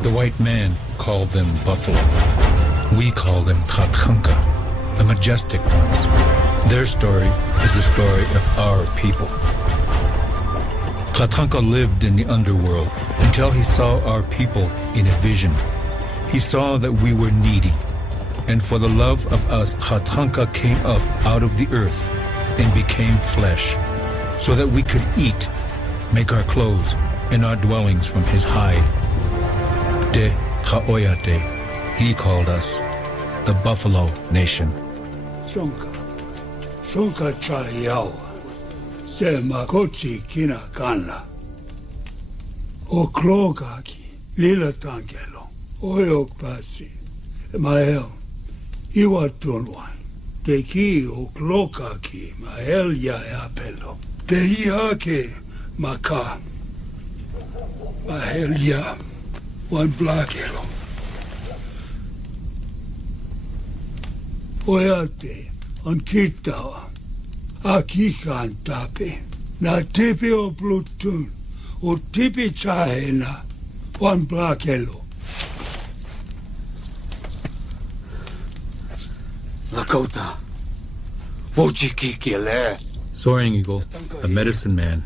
The white man called them buffalo. We call them Tatanka, the majestic ones. Their story is the story of our people. Tatanka lived in the underworld until he saw our people in a vision. He saw that we were needy, and for the love of us, Tatanka came up out of the earth and became flesh, so that we could eat, make our clothes, and our dwellings from his hide. De Kaoyate, he called us the Buffalo Nation. Shonka Chayao, Se Makochi Kina Kana, O Klogaki, Lila Tangelo, Oyok Pasi, Mael, Iwa Tunwan, Te Ki O Klokaki, Mael Ya Apelo, Te Hiake, Maka, Mael Ya. One black hero. Oyate, on Kitawa, Akikan Tape, na tipi o Plutun, o tipi Chahena, one black hero. Lakota, Wochikikile. Soaring Eagle, a medicine man,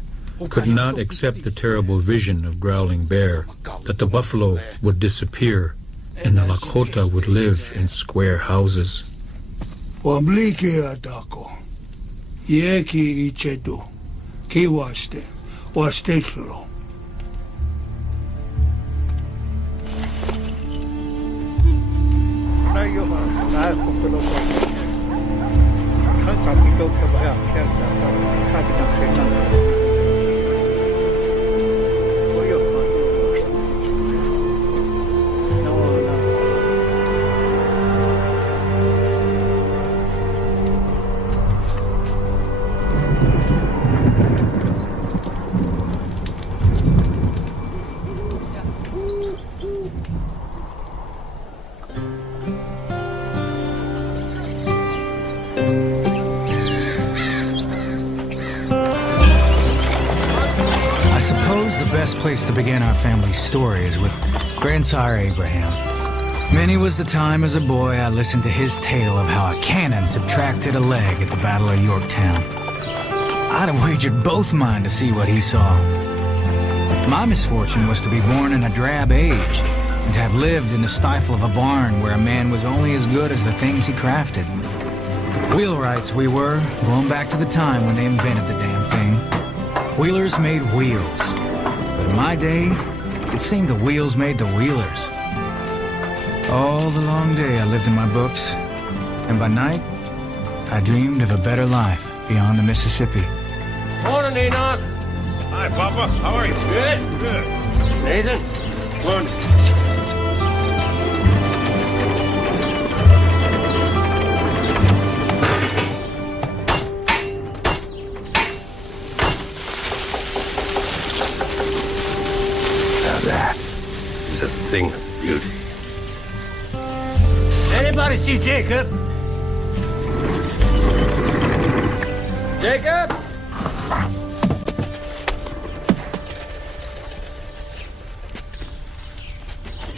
could not accept the terrible vision of Growling Bear, that the buffalo would disappear and the Lakota would live in square houses. Wamliki Adako, Yeki Ichedu, Kiwaste, Wastetlo. The best place to begin our family story is with Grandsire Abraham. Many was the time as a boy I listened to his tale of how a cannon subtracted a leg at the Battle of Yorktown. I'd have wagered both mine to see what he saw. My misfortune was to be born in a drab age and to have lived in the stifle of a barn where a man was only as good as the things he crafted. Wheelwrights we were, going back to the time when they invented the damn thing. Wheelers made wheels. But in my day, it seemed the wheels made the wheelers. All the long day I lived in my books, and by night, I dreamed of a better life beyond the Mississippi. Morning, Enoch. Hi, Papa. How are you? Good. Good. Nathan? Good. Easy, Jacob. Jacob!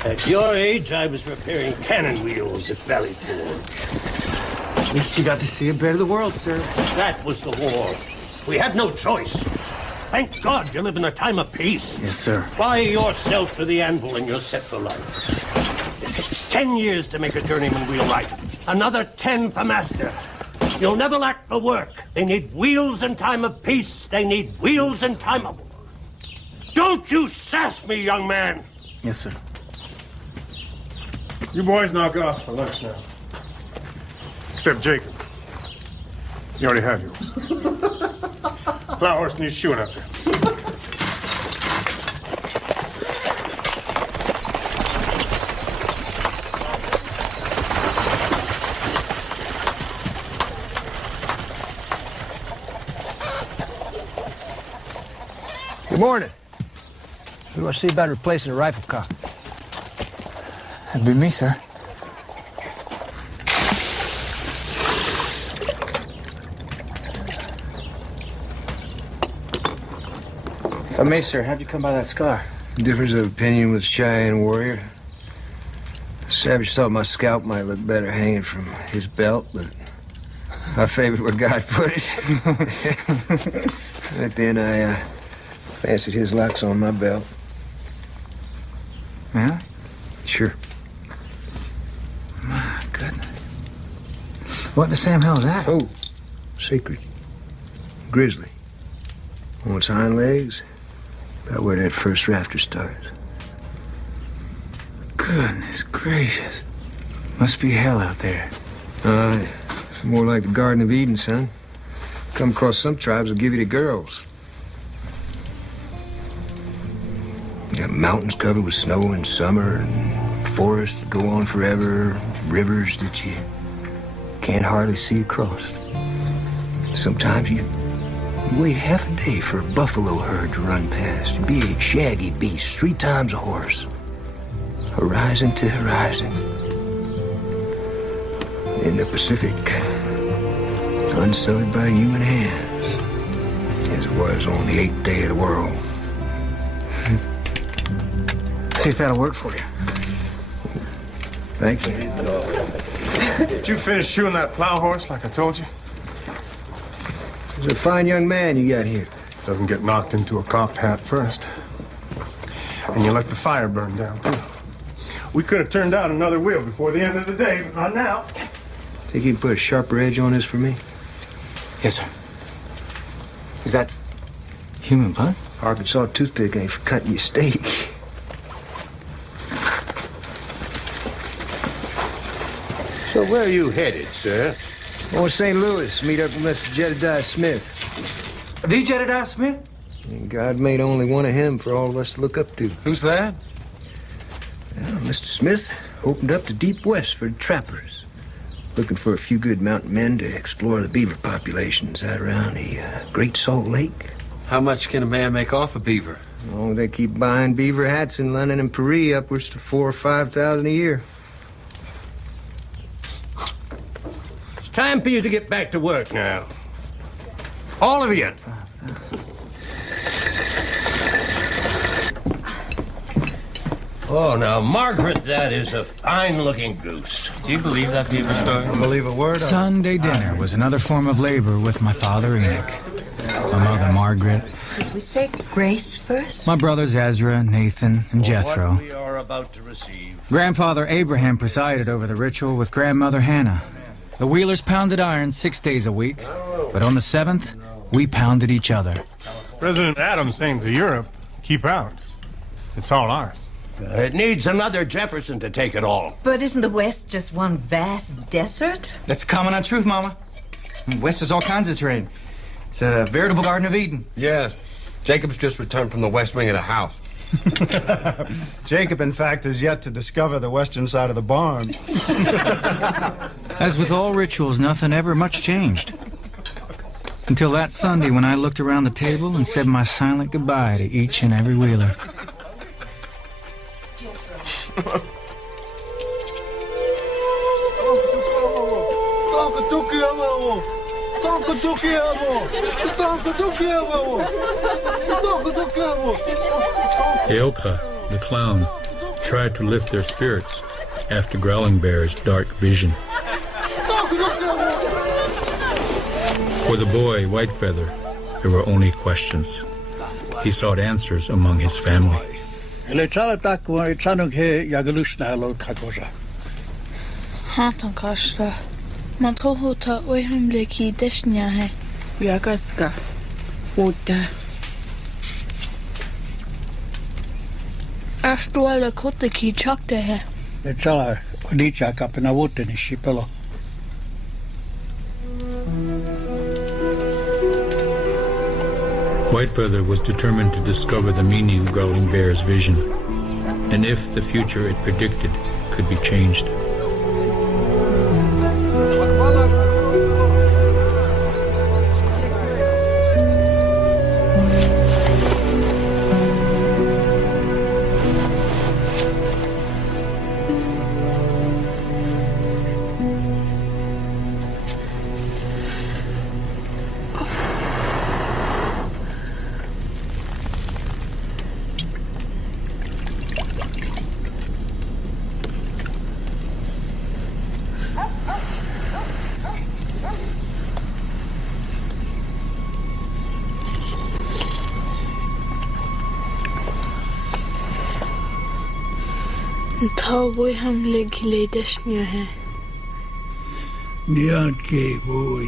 At your age, I was repairing cannon wheels at Valley Forge. At least you got to see a bit of the world, sir. That was the war. We had no choice. Thank God you live in a time of peace. Yes, sir. Apply yourself to the anvil and you're set for life. It takes 10 years to make a journeyman wheel right. Another 10 for master. You'll never lack for work. They need wheels in time of peace. They need wheels in time of... Don't you sass me, young man. Yes, sir. You boys knock off for lunch now. Except Jacob. You already had yours. Plow horse needs shoeing up there. Good morning. We want to see about replacing the rifle cock. That'd be me, sir. If I may, sir, how'd you come by that scar? Difference of opinion with Cheyenne warrior. Savage thought my scalp might look better hanging from his belt, but I favored where God put it. But then I fancied his locks on my belt. Yeah? Sure. My goodness. What the Sam hell is that? Oh, secret. Grizzly. On its hind legs, about where that first rafter starts. Goodness gracious. Must be hell out there. It's more like the Garden of Eden, son. Come across some tribes will give you the girls. You got mountains covered with snow in summer, and forests that go on forever, rivers that you can't hardly see across. Sometimes you wait half a day for a buffalo herd to run past. A big, shaggy beast, 3 times a horse. Horizon to horizon. In the Pacific, unsullied by human hands, as it was on the 8th day of the world. See if that'll work for you. Thank you. Did you finish shoeing that plow horse like I told you? He's a fine young man you got here. Doesn't get knocked into a cocked hat first. And you let the fire burn down, too. We could have turned out another wheel before the end of the day, but not now. Think you can put a sharper edge on this for me? Yes, sir. Is that human blood? Arkansas toothpick ain't for cutting your steak. So where are you headed, sir? On St. Louis, meet up with Mr. Jedediah Smith. The Jedediah Smith? And God made only one of him for all of us to look up to. Who's that? Well, Mr. Smith opened up the deep west for the trappers. Looking for a few good mountain men to explore the beaver populations out around the Great Salt Lake. How much can a man make off a beaver? Oh, they keep buying beaver hats in London and Paris, upwards to 4,000 or 5,000 a year. It's time for you to get back to work now. All of you. Oh, now, Margaret, that is a fine-looking goose. Do you believe that beaver story? Don't believe a word of it. Sunday dinner was another form of labor with my father Enoch, my mother Margaret, We say grace first. my brothers Ezra, Nathan, and Jethro. What we are about to receive. Grandfather Abraham presided over the ritual with grandmother Hannah. The Wheelers pounded iron 6 days a week, but on the 7th, we pounded each other. President Adams saying to Europe, keep out. It's all ours. It needs another Jefferson to take it all. But isn't the West just one vast desert? That's common on truth, Mama. West has all kinds of terrain. It's a veritable Garden of Eden. Yes. Jacob's just returned from the west wing of the house. Jacob, in fact, has yet to discover the western side of the barn. As with all rituals, nothing ever much changed. Until that Sunday when I looked around the table and said my silent goodbye to each and every Wheeler. Teoka, the clown, tried to lift their spirits after Growling Bear's dark vision. For the boy, Whitefeather, there were only questions. He sought answers among his family. Mantrohota oihumleki deshnyahe. Yagaska. Woda. Ashtuala kotaki chaktehe. Etsala, Onicha Kapanawutini Shipelo. Whitefeather was determined to discover the meaning of Growling Bear's vision, and if the future it predicted could be changed. Cowboy hamleki le deshnyahe. Nian ke boy.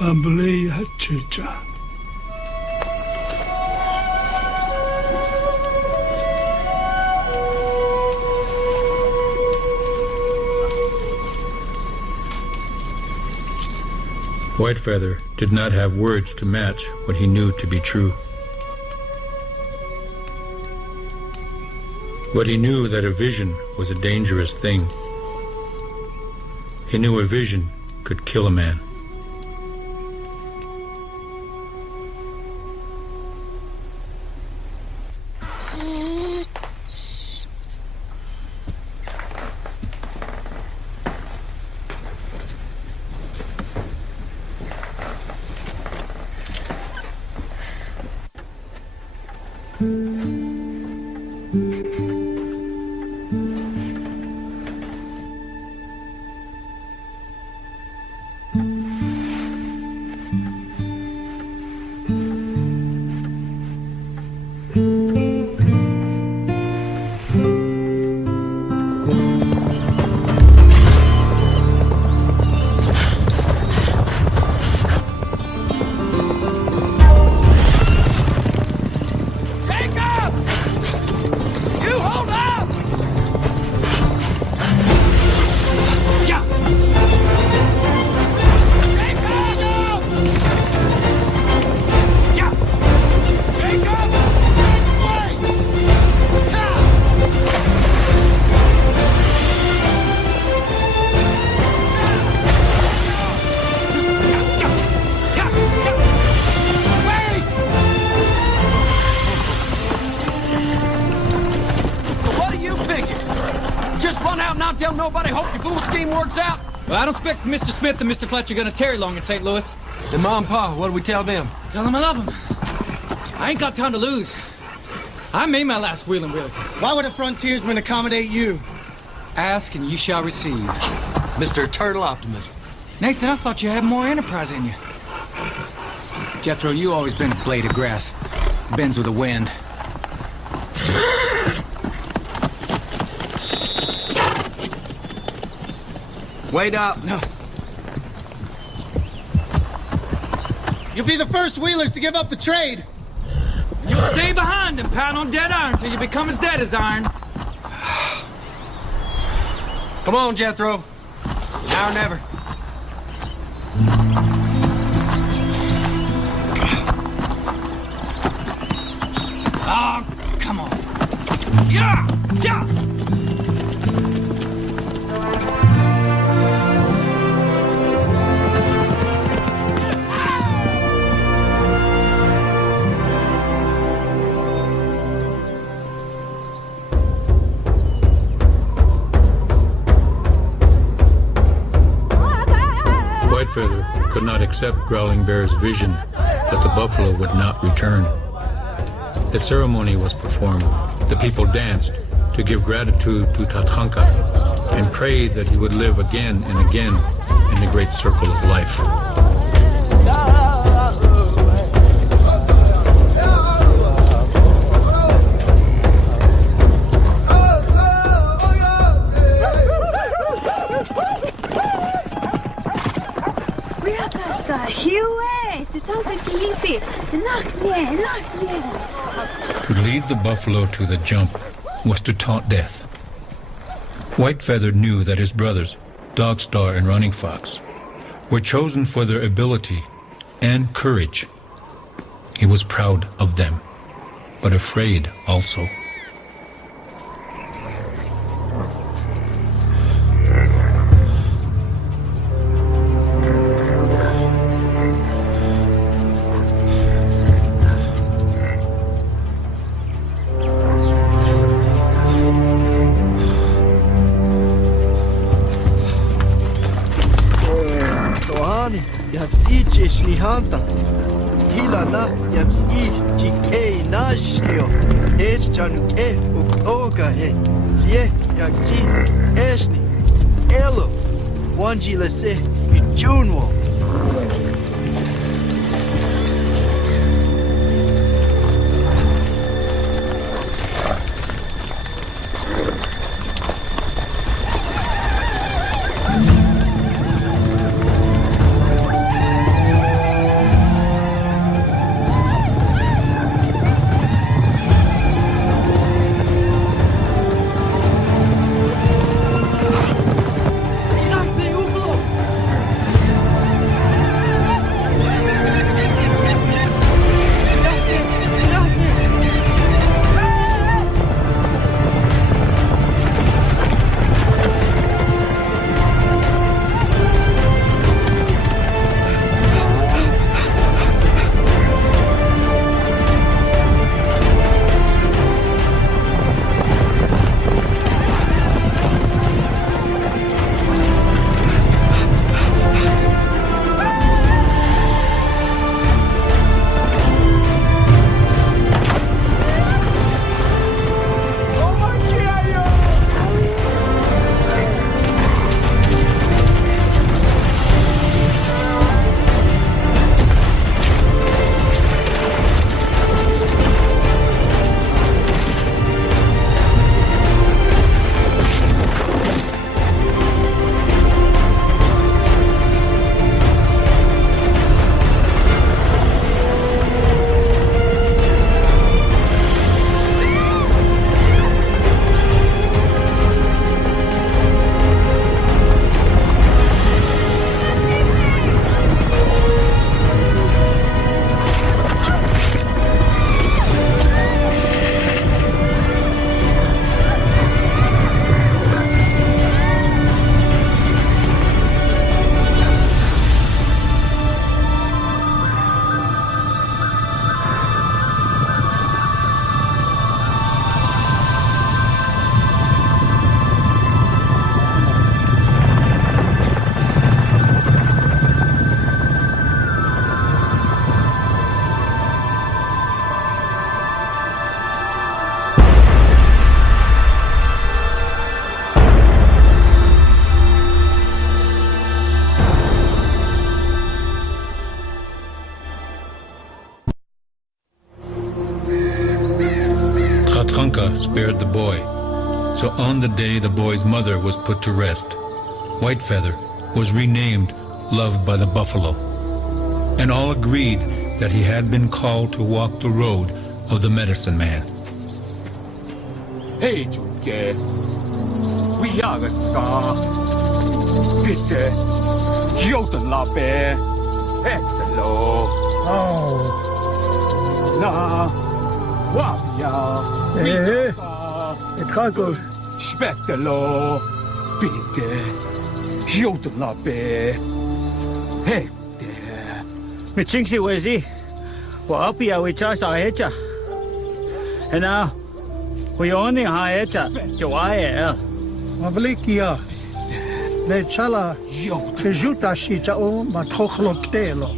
Amble hachicha. Whitefeather did not have words to match what he knew to be true. But he knew that a vision was a dangerous thing. He knew a vision could kill a man. Tell nobody, hope your fool scheme works out? Well, I don't expect Mr. Smith and Mr. Fletcher gonna tarry long in St. Louis. Then Mom and Pa, what do we tell them? Tell them I love them. I ain't got time to lose. I made my last wheel and wheeler. Why would a frontiersman accommodate you? Ask and you shall receive. Mr. Eternal Optimism. Nathan, I thought you had more enterprise in you. Jethro, you always been a blade of grass. Bends with the wind. Wait up. No. You'll be the first wheelers to give up the trade. You'll stay behind and pound on dead iron till you become as dead as iron. Come on, Jethro. Now or never. Oh, come on. Yeah! Yeah! Whitefeather could not accept Growling Bear's vision that the buffalo would not return. A ceremony was performed. The people danced to give gratitude to Tatanka and prayed that he would live again and again in the great circle of life. To lead the buffalo to the jump was to taunt death. Whitefeather knew that his brothers, Dogstar and Running Fox, were chosen for their ability and courage. He was proud of them, but afraid also. Hanta Hilana yaps I Jike Nashnio H Januke Ukoga he Sie Yakji Eshni Elo Wanjila se Junwo. Spared the boy. So on the day the boy's mother was put to rest, Whitefeather was renamed Loved by the Buffalo. And all agreed that he had been called to walk the road of the medicine man. Hey, Juke. We are the star. Bitte. Joten la bear. Hello. Oh. Na. Wapja. Kako? Spettelo. Bitte. Joten la bear. Hey. Mi chingsi wezi. Wa apia we chasa hecha. And now we only ha hecha. Jawaya. Mavlikia. Le chala. Tejuta shita o matochlo telo.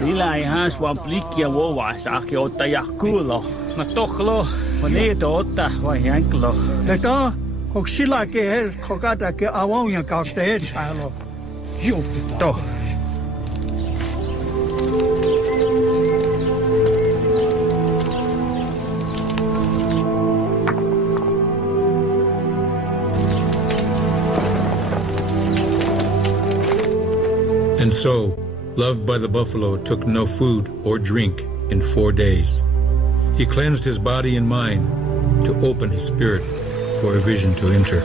Ila ihas wa blikia wo wa saki otta yakulo. Matochlo maneto otta wa yanklo. Leta hoksila ke her kokata ke awon ya kakte chalo. Yo to. And so, loved by the buffalo took no food or drink in 4 days. He cleansed his body and mind to open his spirit for a vision to enter.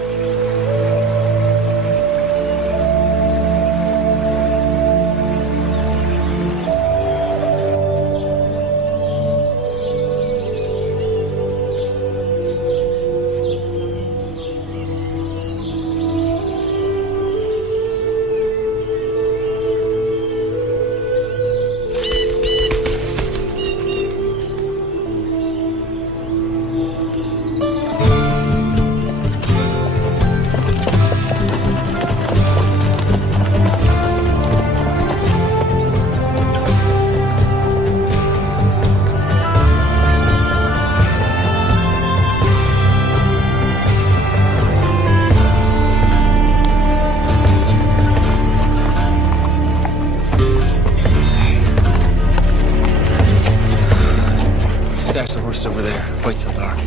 Stash the horses over there. Wait till dark.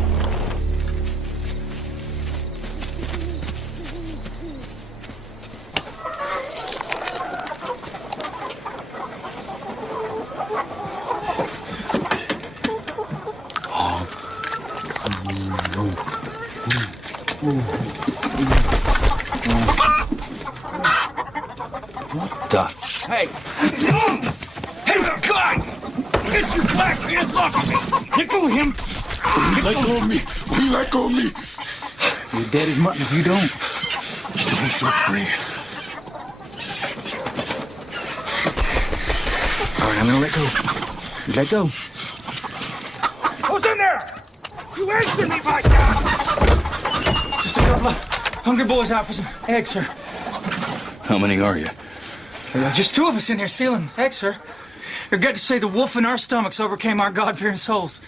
What the? Hey! Hey, God! Get your black hands off of me! Let go of him! Let go of me! Will you let go of me? You're dead as mutton if you don't. Set yourself free. All right, I'm gonna let go. You let go. Who's in there? You answer me, my God! Just a couple of hungry boys out for some eggs, sir. How many are you? Just two of us in here stealing eggs, sir. You're good to say the wolf in our stomachs overcame our God-fearing souls.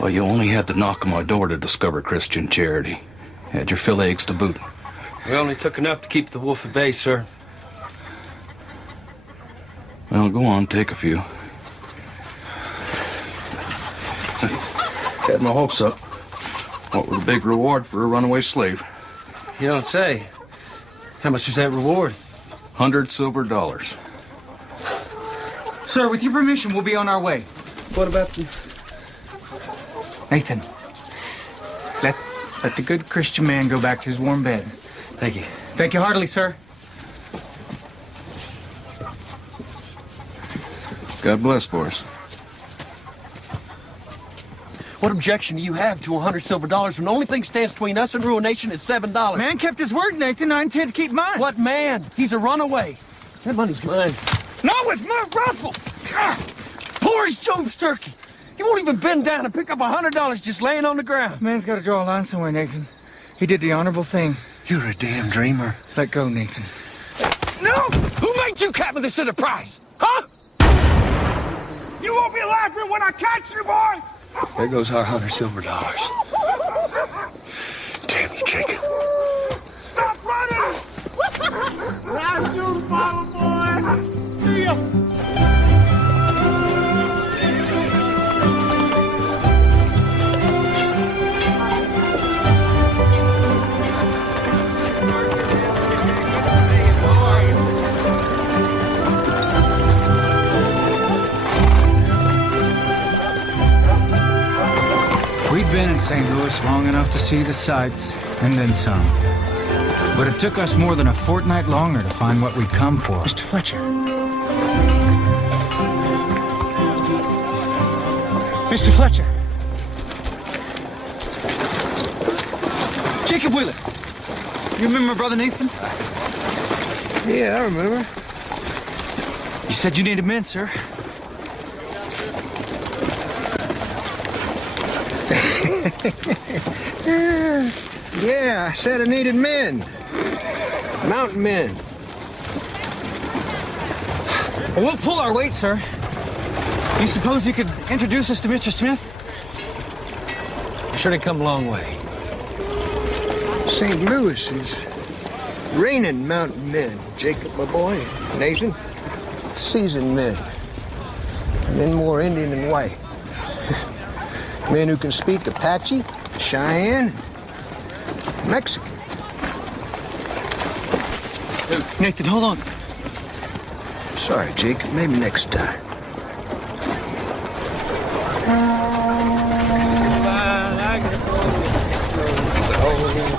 Well, you only had to knock on my door to discover Christian charity. Had your fill of eggs to boot. We only took enough to keep the wolf at bay, sir. Well, go on, take a few. Had my hopes up. What was the big reward for a runaway slave? You don't say. How much was that reward? 100 silver dollars. Sir, with your permission, we'll be on our way. What about the... Nathan, let the good Christian man go back to his warm bed. Thank you. Thank you heartily, sir. God bless, boys. What objection do you have to 100 silver dollars when the only thing stands between us and ruination is $7? Man kept his word, Nathan. I intend to keep mine. What man? He's a runaway. That money's mine. Not with my rifle! Poor as Job's turkey. He won't even bend down and pick up $100 just laying on the ground. Man's got to draw a line somewhere, Nathan. He did the honorable thing. You're a damn dreamer. Let go, Nathan. No! Who made you captain this enterprise? Huh? You won't be laughing when I catch you, boy! There goes our 100 silver dollars. Damn you, Jacob. Stop running! Last you, follow, boy! See ya! We'd been in St. Louis long enough to see the sights, and then some. But it took us more than a fortnight longer to find what we'd come for. Mr. Fletcher. Mr. Fletcher. Jacob Wheeler. You remember Brother Nathan? Yeah, I remember. You said you needed men, sir. Yeah, I said I needed men. Mountain men. Well, we'll pull our weight, sir. You suppose you could introduce us to Mr. Smith? I'm sure they come a long way. St. Louis is raining mountain men. Jacob, my boy, Nathan, seasoned men. Men more Indian than white. Men who can speak Apache, Cheyenne, Mexican. Nathan, hold on. Sorry, Jacob. Maybe next time.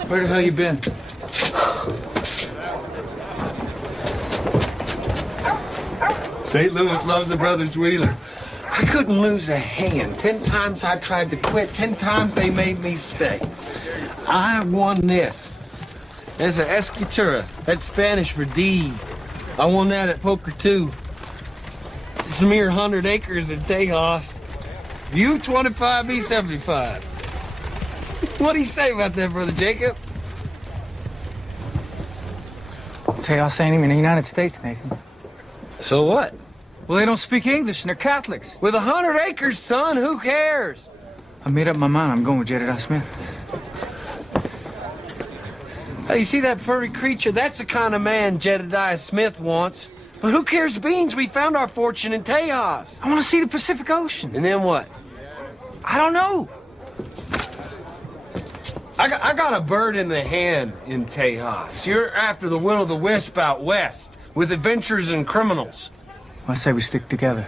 Where the hell you been? St. Louis loves the Brothers Wheeler. I couldn't lose a hand. 10 times I tried to quit. 10 times they made me stay. I won this. There's an escritura. That's Spanish for deed. I won that at poker, too. It's a mere 100 acres in Tejas. You 25, me 75. What do you say about that, Brother Jacob? Tejas ain't even in the United States, Nathan. So what? Well, they don't speak English and they're Catholics. With 100 acres, son, who cares? I made up my mind. I'm going with Jedediah Smith. Hey, you see that furry creature? That's the kind of man Jedediah Smith wants. But who cares beans? We found our fortune in Tejas. I want to see the Pacific Ocean. And then what? I don't know. I got a bird in the hand in Tejas. You're after the will-o'-the-wisp out west with adventurers and criminals. I say we stick together.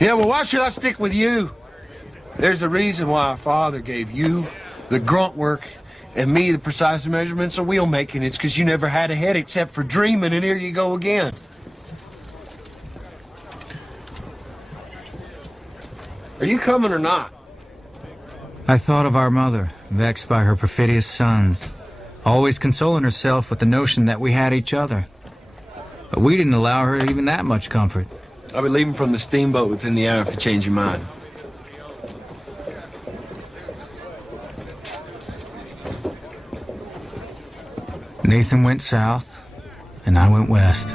Yeah, well, why should I stick with you? There's a reason why our father gave you the grunt work and me the precise measurements of wheel making. It's because you never had a head except for dreaming, and here you go again. Are you coming or not? I thought of our mother, vexed by her perfidious sons, always consoling herself with the notion that we had each other. But we didn't allow her even that much comfort. I'll be leaving from the steamboat within the hour if you change your mind. Nathan went south, and I went west.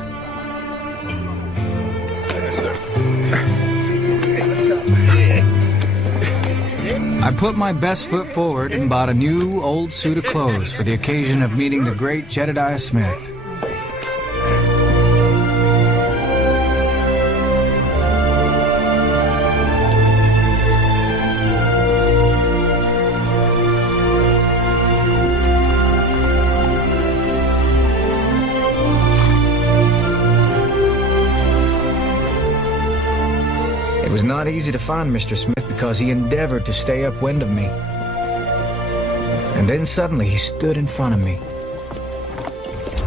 I put my best foot forward and bought a new, old suit of clothes for the occasion of meeting the great Jedediah Smith. It was not easy to find Mr. Smith because he endeavored to stay upwind of me. And then suddenly he stood in front of me.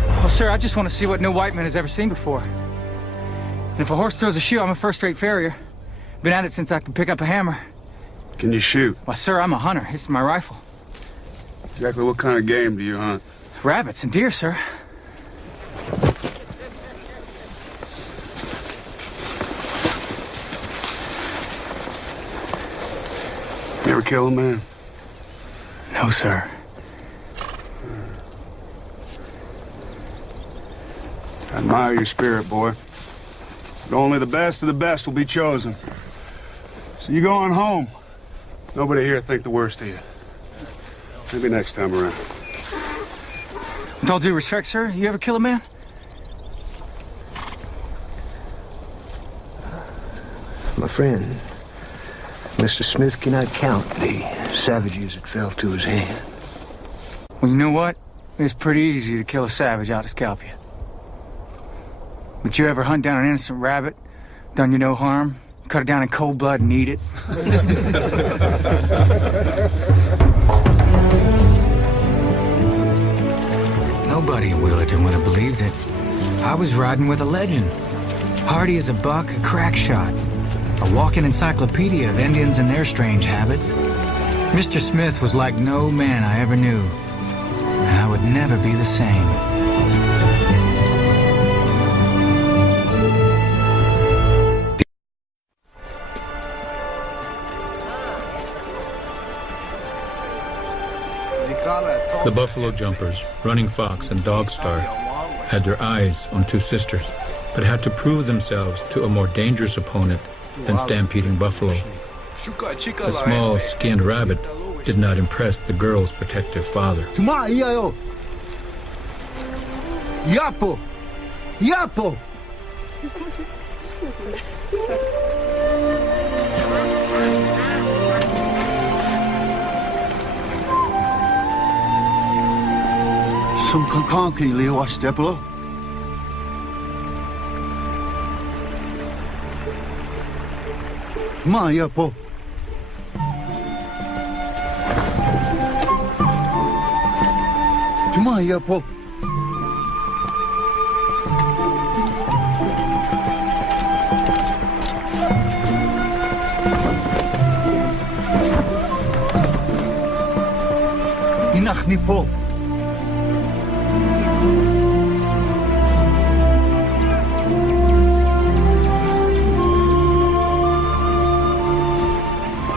Well, sir, I just want to see what no white man has ever seen before. And if a horse throws a shoe, I'm a first-rate farrier. Been at it since I could pick up a hammer. Can you shoot? Why, sir, I'm a hunter. It's my rifle. Exactly what kind of game do you hunt? Rabbits and deer, sir. You ever kill a man? No, sir. I admire your spirit, boy. But only the best of the best will be chosen. So you go on home. Nobody here think the worst of you. Maybe next time around. With all due respect, sir, you ever kill a man? My friend, Mr. Smith cannot count the savages that fell to his hand. Well, you know what? It's pretty easy to kill a savage out to scalp you. But you ever hunt down an innocent rabbit, done you no harm, cut it down in cold blood and eat it? Nobody in Wheelerton would have believed it. I was riding with a legend. Hardy as a buck, a crack shot. A walking encyclopedia of Indians and their strange habits. Mr. Smith was like no man I ever knew. And I would never be the same. Does he call that tall? The buffalo jumpers, Running Fox and Dog Star, had their eyes on two sisters, but had to prove themselves to a more dangerous opponent than stampeding buffalo. The small, skinned rabbit did not impress the girl's protective father. Yapo! Yapo! Some kankanki Leo Steplo. Ma yapo. Ma yapo. Inachni po.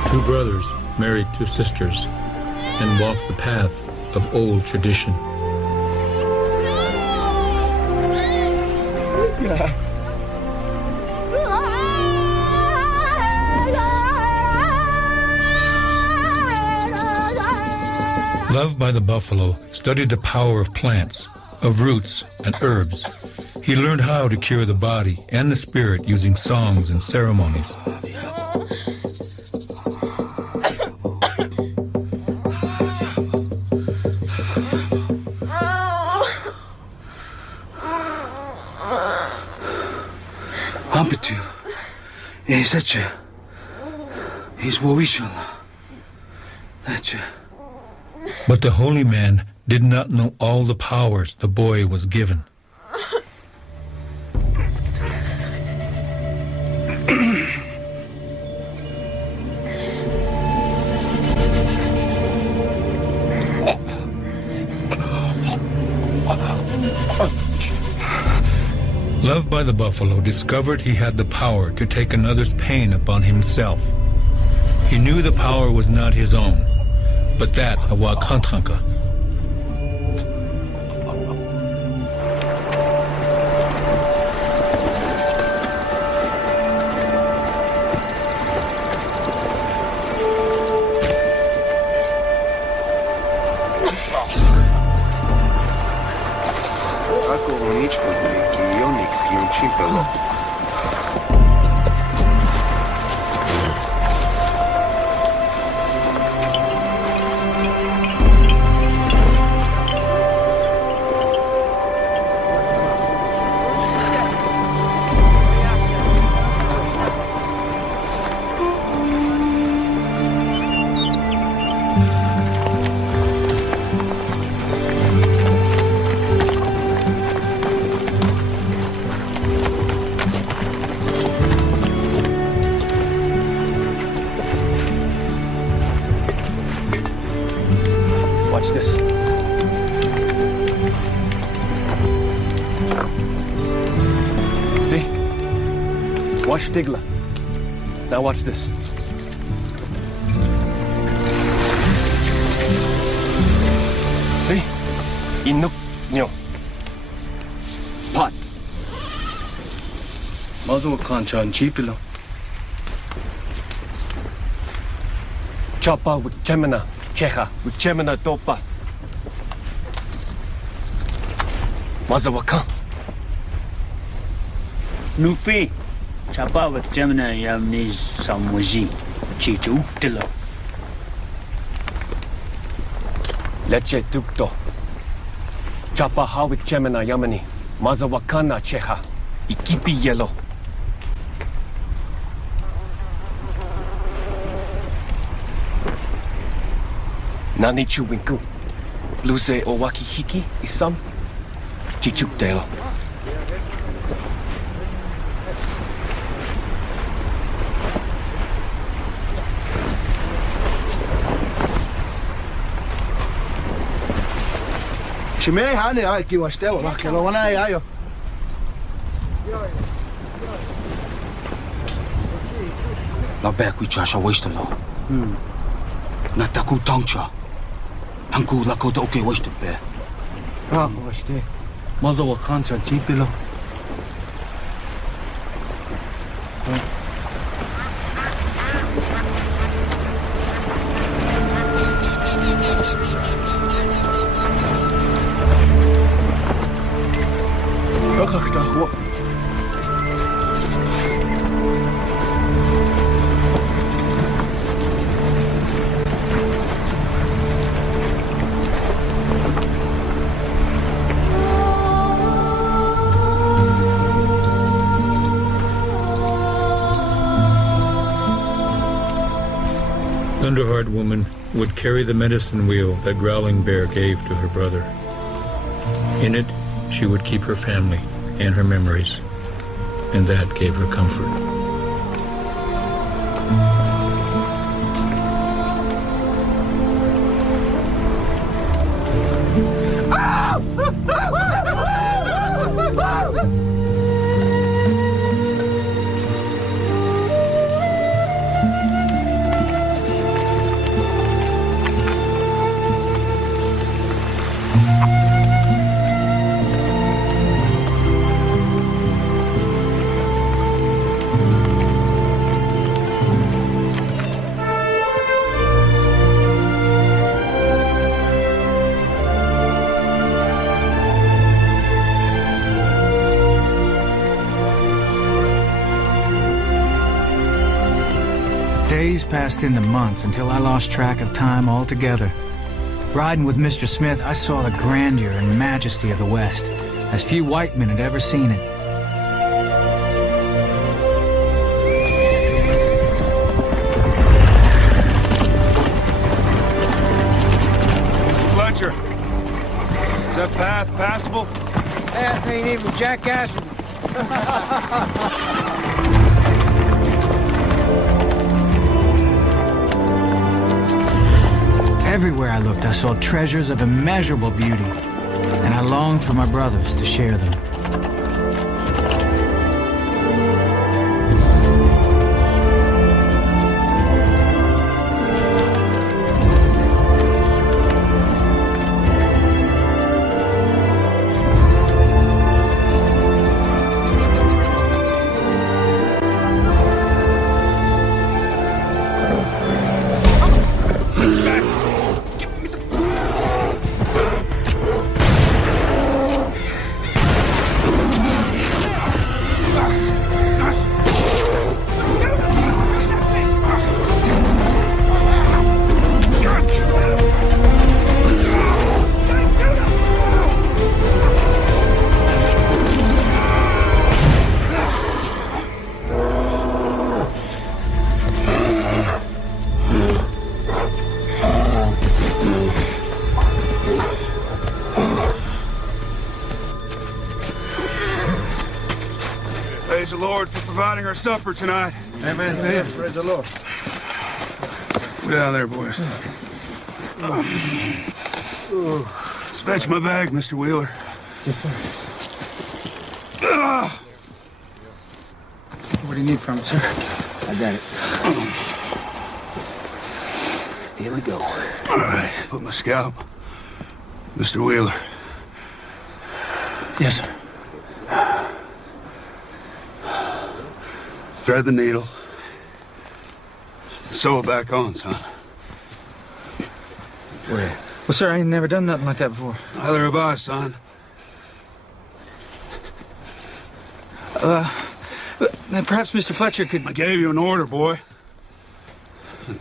Two brothers married two sisters and walked the path of old tradition. Loved by the buffalo, studied the power of plants, of roots and herbs. He learned how to cure the body and the spirit using songs and ceremonies. Ampitu. Esacha. He's Wawishala. That's But the holy man did not know all the powers the boy was given. Loved by the buffalo discovered he had the power to take another's pain upon himself. He knew the power was not his own, but that of Wakantranka. Watch this. See? Watch Digla. Now watch this. See? Inuk nyo. Pot. Mazo kancha and chipilo. Choppa with Gemina. Checha with Gemina Dopa. Mazawakan. Nupi. Chapa with Gemina Yamniz Samwazi. Chitu Dilla. Leche Dukto. Chapa ha with Gemina Yamani. Mazawakana Checha. Ikipi yellow. Nani Chuwinku. Luze Owaki Hiki Isam. Chichuk Dale. Chimei hane ai ki wastewa makelo wana ayo. La beku chasha wastelo. Nataku tongcha. Hanku lakota okay washte be. washte. Maza wa kancha chipilo. Thunderheart Woman would carry the medicine wheel that Growling Bear gave to her brother. In it, she would keep her family and her memories, and that gave her comfort. Days passed into months until I lost track of time altogether. Riding with Mr. Smith, I saw the grandeur and majesty of the West, as few white men had ever seen it. Mr. Fletcher, is that path passable? Path ain't even jackassing. Everywhere I looked, I saw treasures of immeasurable beauty, and I longed for my brothers to share them. Praise the Lord for providing our supper tonight. Amen. Praise the Lord. Get down there, boys. Fetch my bag, Mr. Wheeler. Yes, sir. What do you need from me, sir? I got it. Here we go. All right, put my scalp. Mr. Wheeler. Yes, sir. Thread the needle. Sew it back on, son. Where? Well, sir, I ain't never done nothing like that before. Neither have I, son. Then perhaps Mr. Fletcher could... I gave you an order, boy.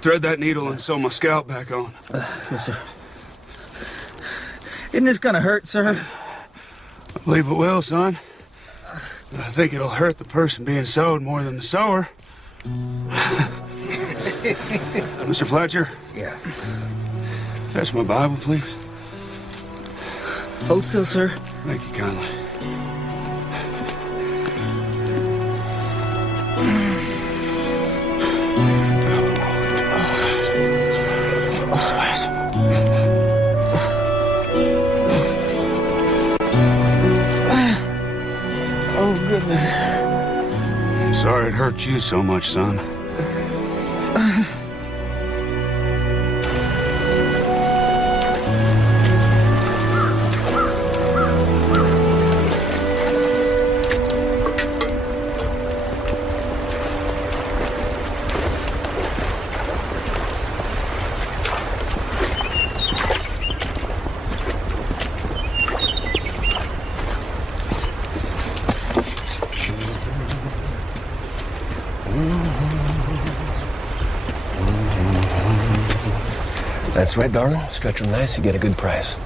Thread that needle and sew my scalp back on. Yes, sir. Isn't this gonna hurt, sir? I believe it will, son. But I think it'll hurt the person being sewed more than the sewer. Mr. Fletcher? Yeah. Fetch my Bible, please. Hold still, sir. Thank you kindly. Oh, goodness. I'm sorry it hurt you so much, son. That's right, darling. Stretch them nice, you get a good price.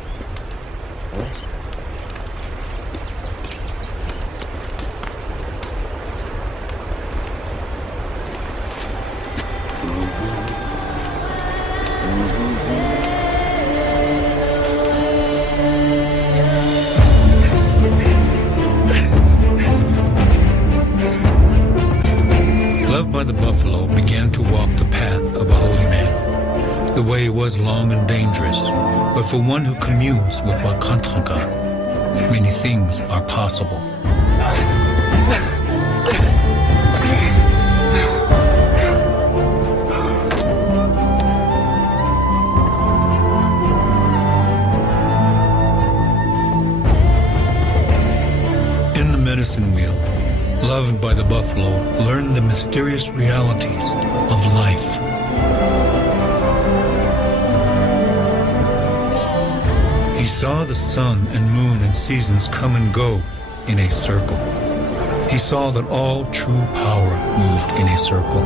Love by the buffalo began to walk the path of a holy man. The way was long and dangerous, but for one who communes with Wakantranka, many things are possible. In the medicine wheel, loved by the buffalo, learned the mysterious realities of life. He saw the sun and moon and seasons come and go in a circle. He saw that all true power moved in a circle.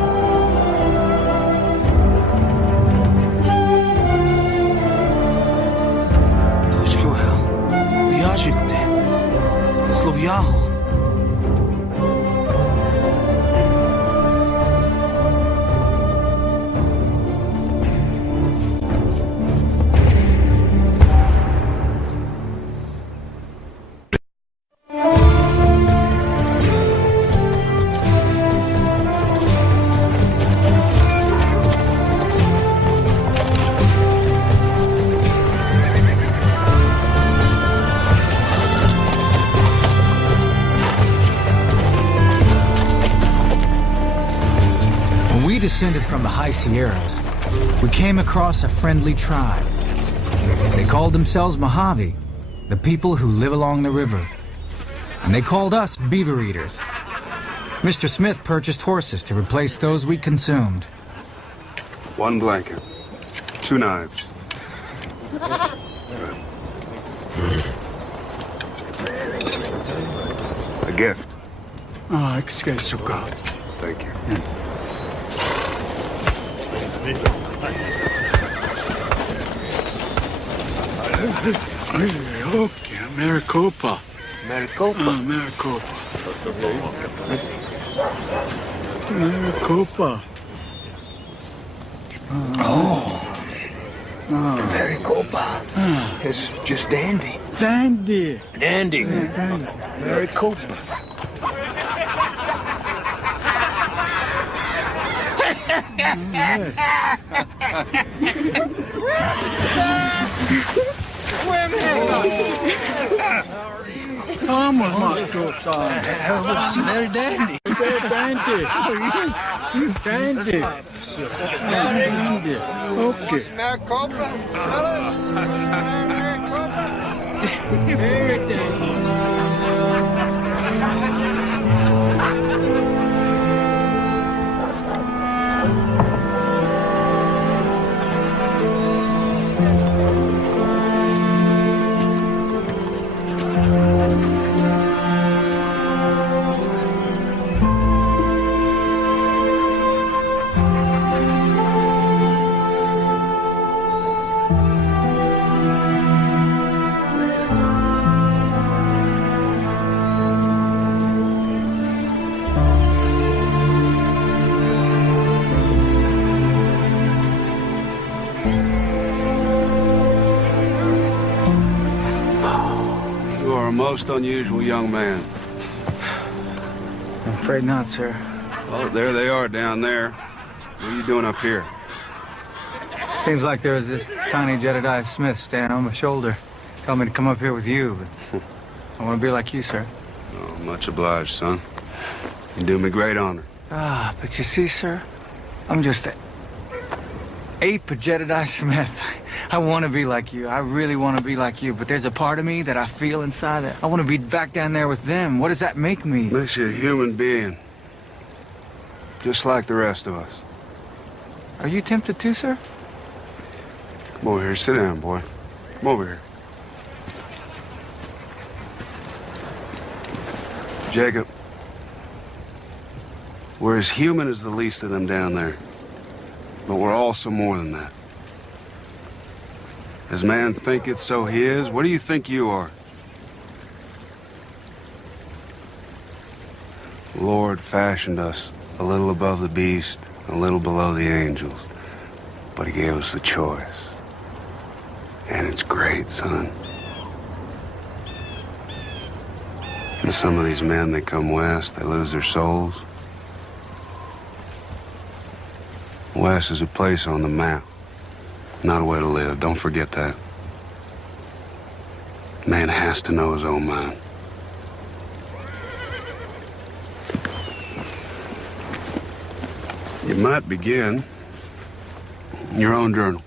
Descended from the high Sierras, we came across a friendly tribe. They called themselves Mojave, the people who live along the river. And they called us beaver eaters. Mr. Smith purchased horses to replace those we consumed. 1 blanket, 2 knives. A gift. Ah, excuse-moi. Thank you. Okay, Maricopa. Maricopa? Maricopa. Maricopa. Maricopa. It's just dandy. Dandy. Dandy. Maricopa. Vamos, Mastosa. What's very dandy? Dandy. Dandy. Dandy. Okay. Maricopa. Very dandy. Most unusual young man. I'm afraid not, sir. Well, there they are down there. What are you doing up here? Seems like there was this tiny Jedediah Smith standing on my shoulder, telling me to come up here with you, but I want to be like you, sir. Oh, much obliged, son. You do me great honor. Ah, but you see, sir, I'm just an ape of Jedediah Smith. I want to be like you. I really want to be like you. But there's a part of me that I feel inside that I want to be back down there with them. What does that make me? Makes you a human being. Just like the rest of us. Are you tempted too, sir? Come over here. Sit down, boy. Come over here. Jacob. We're as human as the least of them down there. But we're also more than that. Does man think it's so he is? What do you think you are? The Lord fashioned us a little above the beast, a little below the angels. But he gave us the choice. And it's great, son. And some of these men, they come west, they lose their souls. West is a place on the map, not a way to live. Don't forget that. Man has to know his own mind. You might begin your own journal.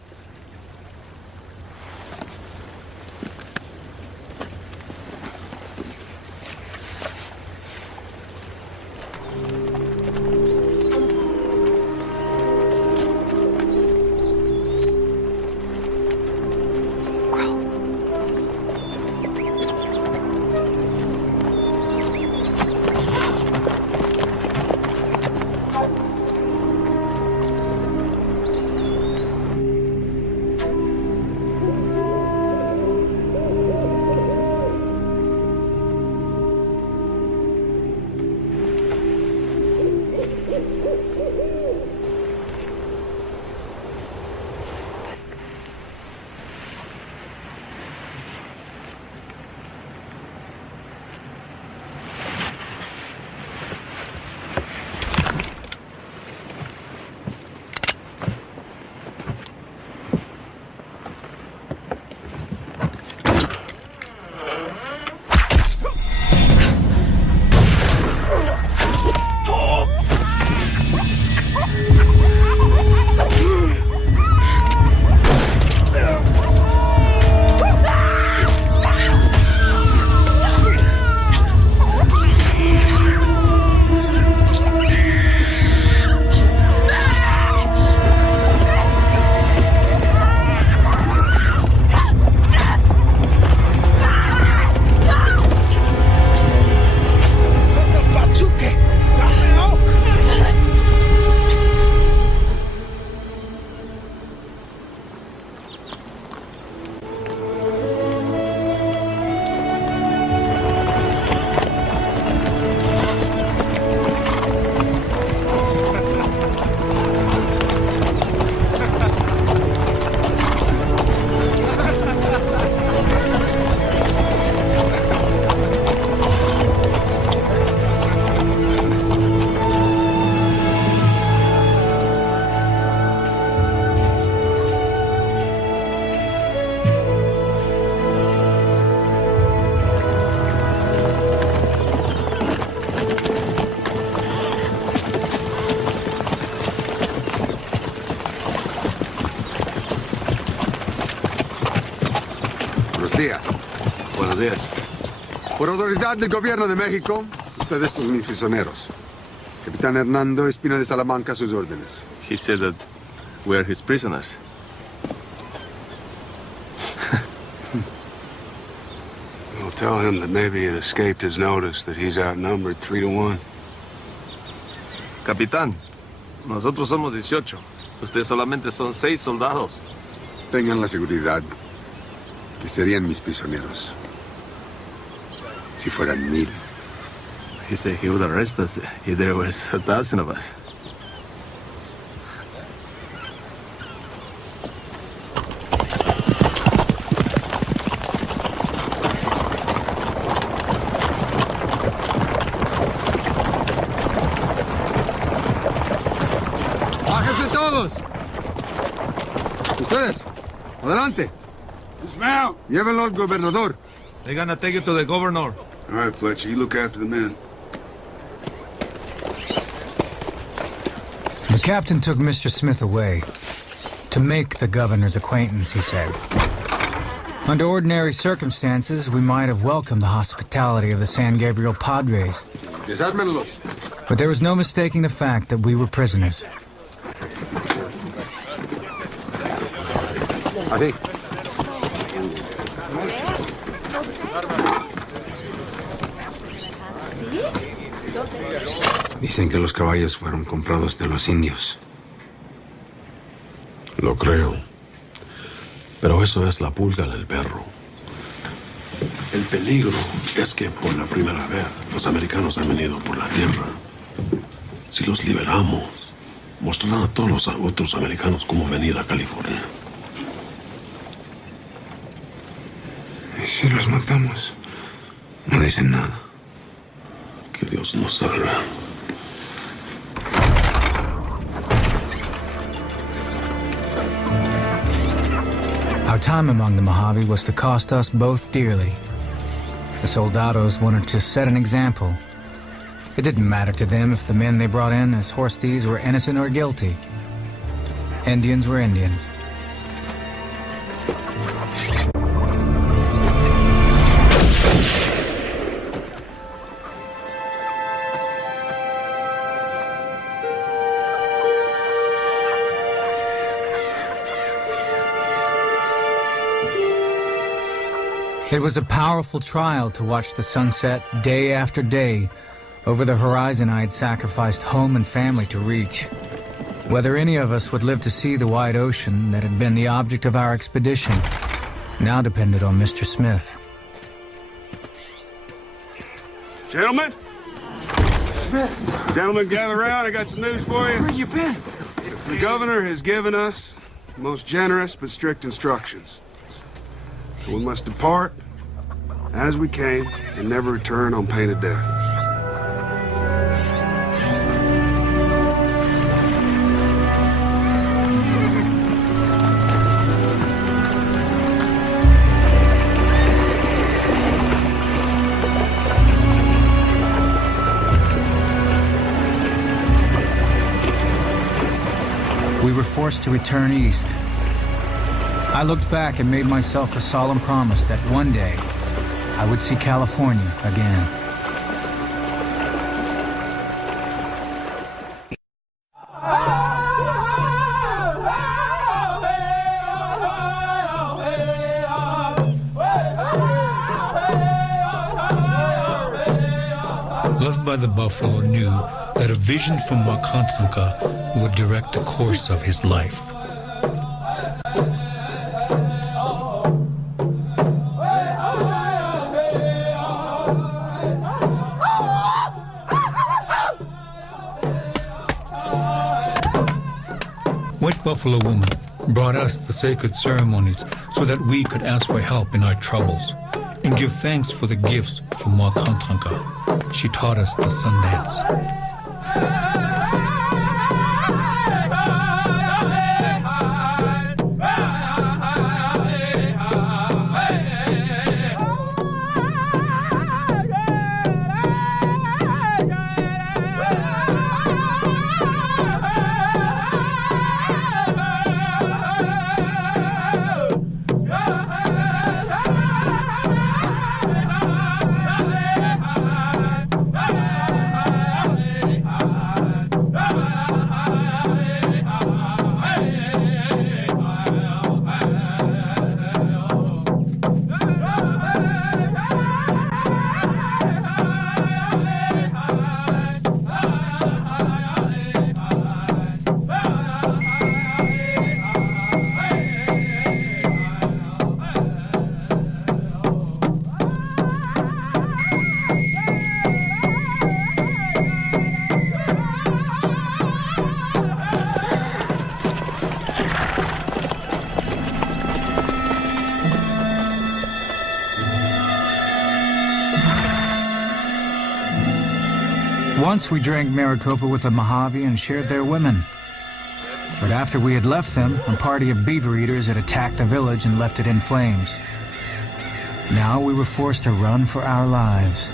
Buenos días. Por autoridad del gobierno de México, ustedes son mis prisioneros. Capitán Hernando Espina de Salamanca, a sus órdenes. He said that we are his prisoners. Well, tell him that maybe it escaped his notice that he's outnumbered 3-1. Capitán, nosotros somos 18. Ustedes solamente son 6 soldados. Tengan la seguridad que serían mis prisioneros. Si fueran 1000. He said he would arrest us if there was 1,000 of us. ¡Bájense todos! Ustedes, adelante. Dismount! Llévenlo al gobernador. They're gonna take you to the governor. All right, Fletcher, you look after the men. The captain took Mr. Smith away to make the governor's acquaintance, he said. Under ordinary circumstances, we might have welcomed the hospitality of the San Gabriel Padres. Desármenlos. But there was no mistaking the fact that we were prisoners. Así. Dicen que los caballos fueron comprados de los indios. Lo creo. Pero eso es la pulga del perro. El peligro es que por la primera vez los americanos han venido por la tierra. Si los liberamos, mostrarán a todos los otros americanos cómo venir a California. ¿Y si los matamos? No dicen nada. Que Dios nos salve. Our time among the Mojave was to cost us both dearly. The soldados wanted to set an example. It didn't matter to them if the men they brought in as horse thieves were innocent or guilty. Indians were Indians. It was a powerful trial to watch the sunset day after day over the horizon I had sacrificed home and family to reach. Whether any of us would live to see the wide ocean that had been the object of our expedition now depended on Mr. Smith. Gentlemen? Smith. Gentlemen, gather around. I got some news for you. Where you been? The governor has given us the most generous but strict instructions. We must depart as we came and never return on pain of death. We were forced to return east. I looked back and made myself a solemn promise that one day I would see California again. Loved by the buffalo knew that a vision from Wakantranka would direct the course of his life. White Buffalo Woman brought us the sacred ceremonies so that we could ask for help in our troubles and give thanks for the gifts from Wakantranka. She taught us the sun dance. Once we drank Maricopa with the Mojave and shared their women. But after we had left them, a party of beaver eaters had attacked the village and left it in flames. Now we were forced to run for our lives.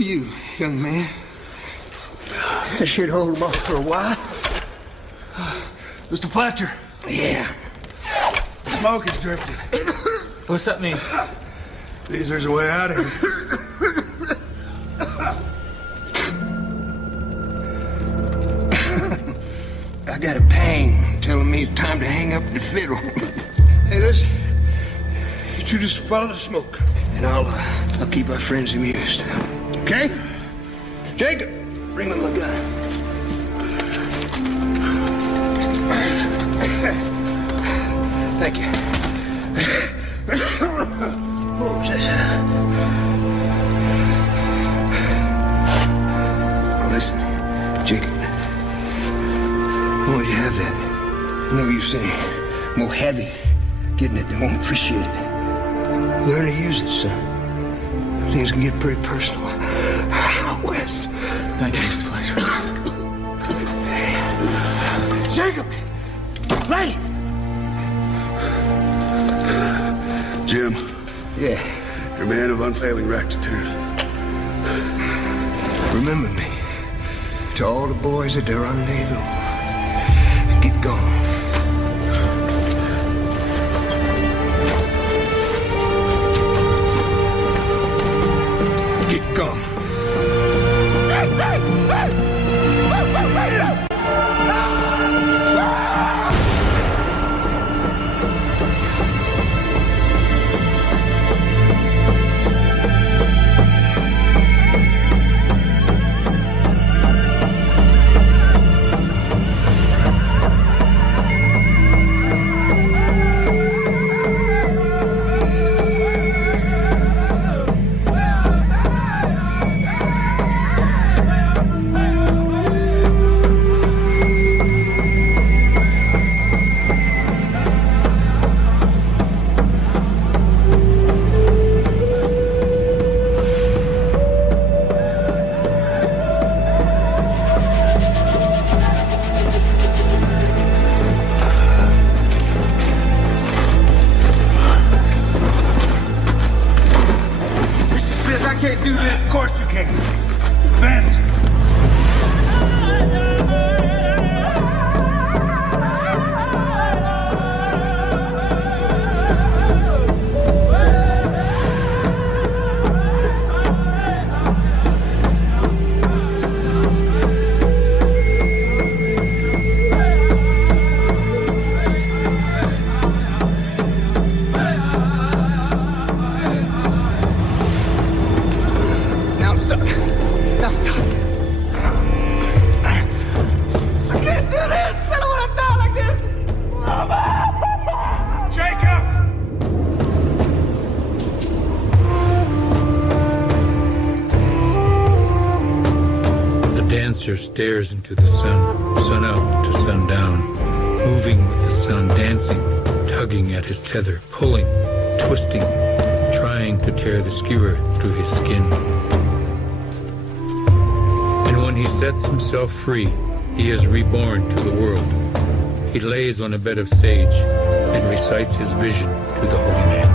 for you, young man. I should hold him off for a while. Mr. Fletcher. Yeah. Smoke is drifting. What's that mean? Means there's a way out of here. I got a pang telling me it's time to hang up the fiddle. Hey, listen. You two just follow the smoke, and I'll keep our friends amused. Okay? Jacob, bring me my gun. Thank you. What was this? Listen, Jacob. Why'd you have that? No use any more heavy. Getting it, they won't appreciate it. Learn to use it, son. Things can get pretty personal out west. Thank you, Mr. Fletcher. Jacob! Lane! Jim. Yeah. You're a man of unfailing rectitude. Remember me. To all the boys at the rendezvous. Get going. Get going. can't do this. Of course you can. Vince. Stares into the sun up to sundown, moving with the sun, dancing, tugging at his tether, pulling, twisting, trying to tear the skewer through his skin. And when he sets himself free, he is reborn to the world. He lays on a bed of sage and recites his vision to the holy man.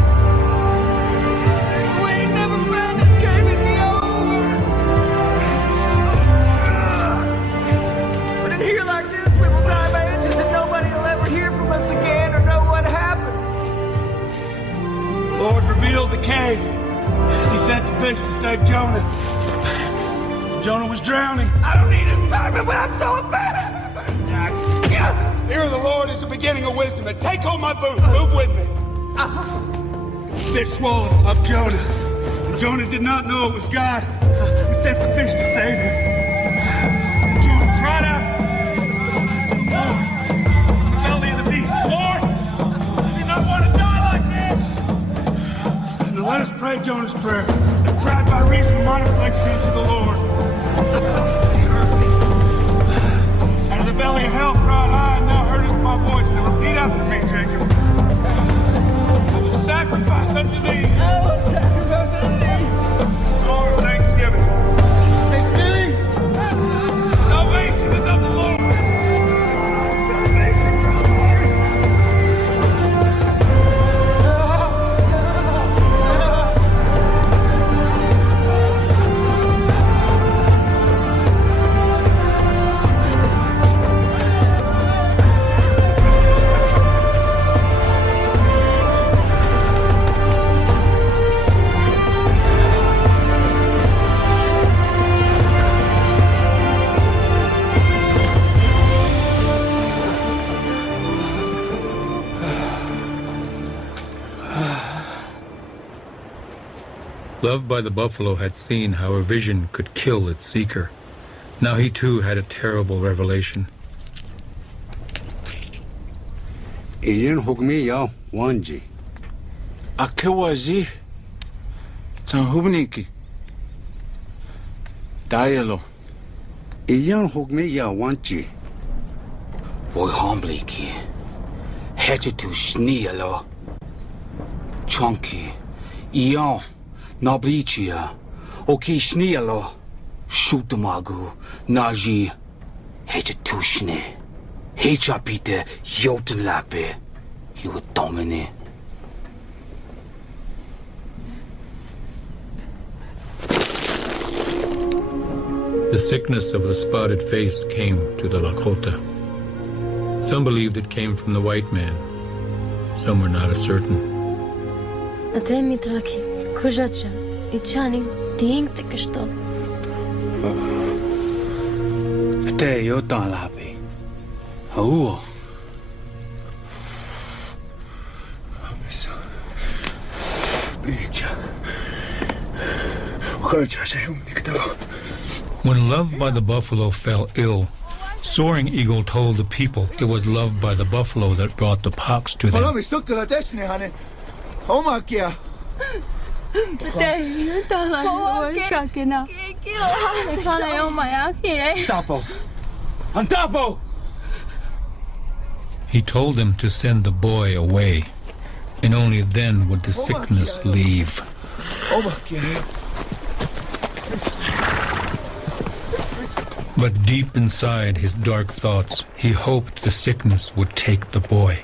The cave as he sent the fish to save Jonah. Jonah was drowning. I don't need assignment, but I'm so offended. Fear of the Lord is the beginning of wisdom. And take hold my boot. Move with me. The fish swallowed up Jonah. And Jonah did not know it was God who sent the fish to save him. And Jonah cried out to the Lord from the belly of the beast. Lord, I do not want to die like this. Let us pray Jonah's prayer and cried by reason of my afflictions to the Lord. He heard me. Out of the belly of hell cried I, and thou heardest my voice. Now repeat after me, Jacob. I will sacrifice unto thee. I will sacrifice unto thee. Song of thanksgiving. Thanksgiving. Salvation is of the Lord. Salvation is of the Lord. Loved by the Buffalo had seen how a vision could kill its seeker. Now he too had a terrible revelation. Iyan hugmi ya wanji. Akewaji. Tanhubniki. Dialo. Iyan hugmi ya wanji. Boy hombliki. Hechetu shnialo. Chunky. Iyan. Nablichia. Oki shnialo. Shutamagu. Naji. Hechetushne. Hechapite. Yotenlape. He would dominate. The sickness of the spotted face came to the Lakota. Some believed it came from the white man. Some were not as certain. Atemi traki, kujacha, ichani, ding tikishto. Te yotan lapi. Auo. When Loved by the Buffalo fell ill, Soaring Eagle told the people it was Loved by the Buffalo that brought the pox to them. He told them to send the boy away, and only then would the sickness leave. But deep inside his dark thoughts, he hoped the sickness would take the boy.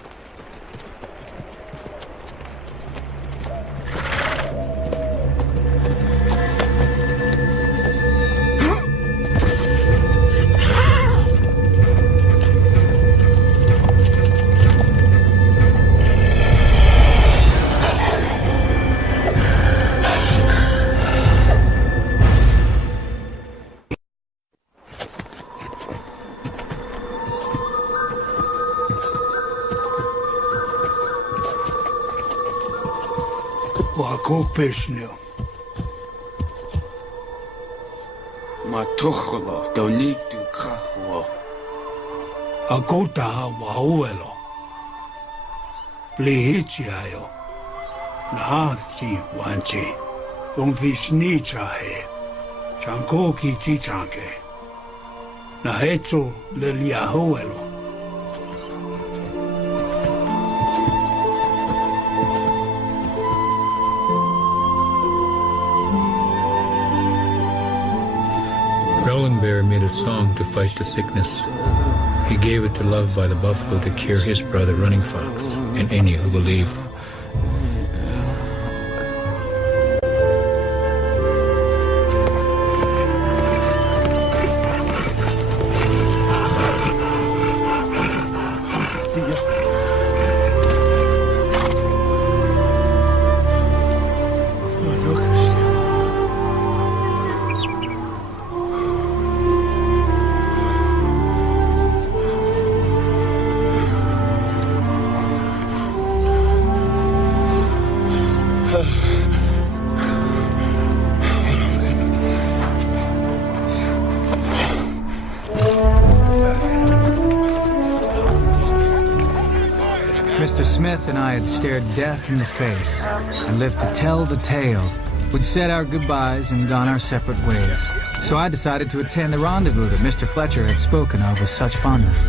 Pesnil. Matucholo, donitu krahuo. Agota wauelo. Plihichiayo. Nahanchi wanchi. Dompisnichahe. Chankoki chichanke. Nahetso leliahuelo. Bear made a song to fight the sickness. He gave it to Loved by the Buffalo to cure his brother Running Fox and any who believed. Mr. Smith and I had stared death in the face and lived to tell the tale. We'd said our goodbyes and gone our separate ways. So I decided to attend the rendezvous that Mr. Fletcher had spoken of with such fondness.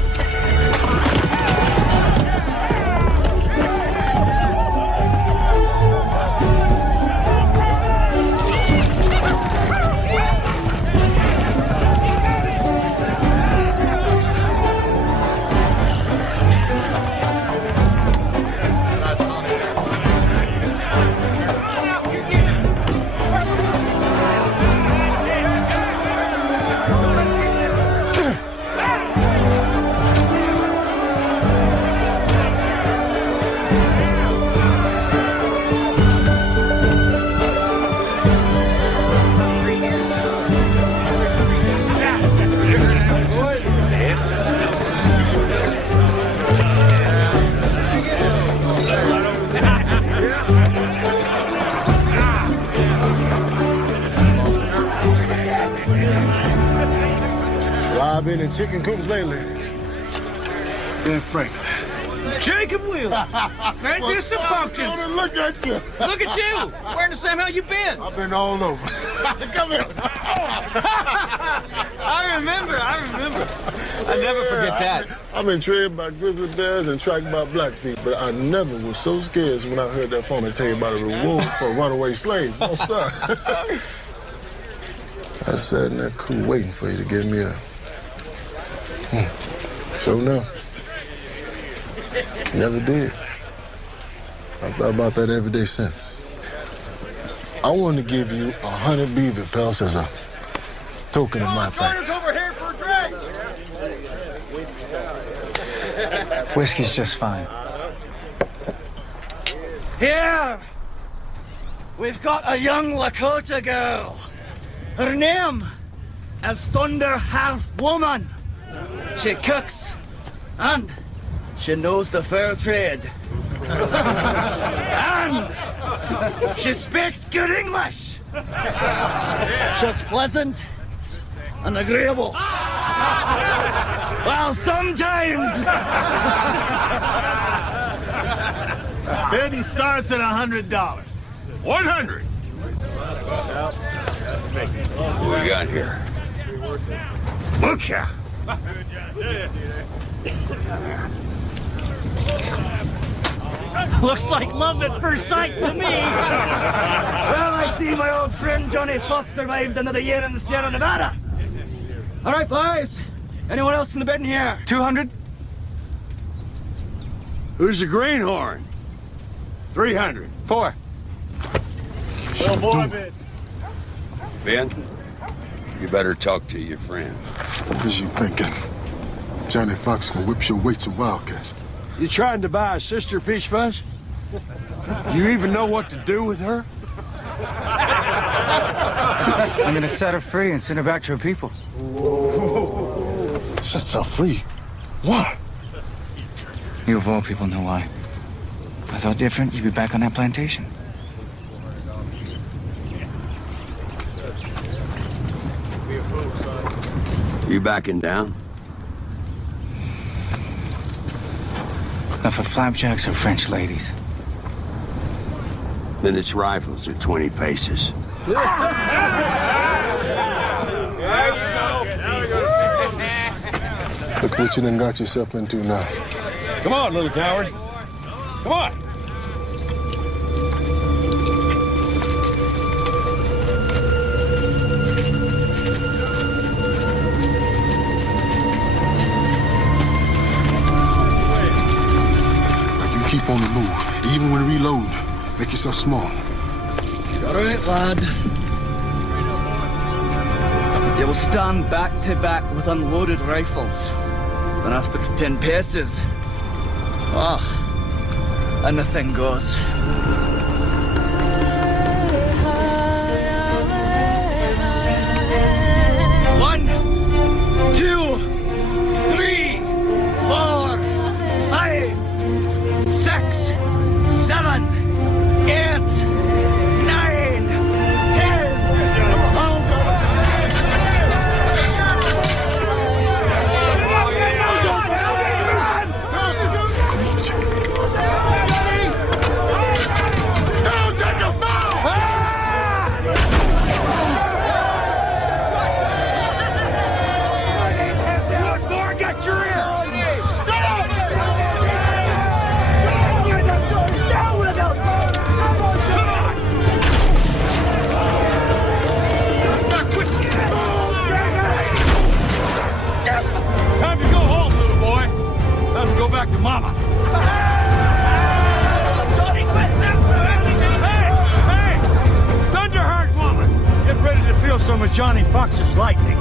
Well, I've been in chicken coops lately. Ben Franklin. Jacob Wheeler. Man, just some pumpkins. Look at you. Look at you. Wearing the same hat you been. I've been all over. Come here. I remember. I never forget that. I've been trailed by grizzly bears and tracked by blackfeet, but I never was so scared as when I heard that phony tell you about a reward for a runaway slave. No, sir. I sat in that cool waiting for you to get me up. Sure enough. Never did. I've thought about that every day since. I wanted to give you 100 beaver pelts as a token of my thanks. Over here for a drink. Whiskey's just fine. Here, we've got a young Lakota girl. Her name is Thunder Half Woman. She cooks and she knows the fair trade. And she speaks good English. She's pleasant and agreeable. Well, sometimes. Betty starts at $100. 100. What we got here? Look here. Looks like love at first sight to me. Well, I see my old friend Johnny Fox survived another year in the Sierra Nevada. All right, boys. Anyone else in the bed in here? 200? Who's the greenhorn? 300. 4. Oh, boy, Ben. Ben, you better talk to your friend. What was you thinking? Johnny Fox gonna whip your weights of Wildcats. You trying to buy a sister, Peach Fuzz? You even know what to do with her? I'm gonna set her free and send her back to her people. Sets her free? Why? You of all people know why. If I thought different, you'd be back on that plantation. You backing down? Not for flapjacks or French ladies. Then its rifles are 20 paces. Look what you done got yourself into now. Come on, little coward. Come on. Keep on the move, even when reloading. Make yourself small. All right, lad. You will stand back to back with unloaded rifles. And after 10 paces, anything goes. One, 2, 3, 4, 5, 6, 7, 8, 9, 10. Back to Mama. Hey! Thunderheart woman! Get ready to feel some of Johnny Fox's lightning.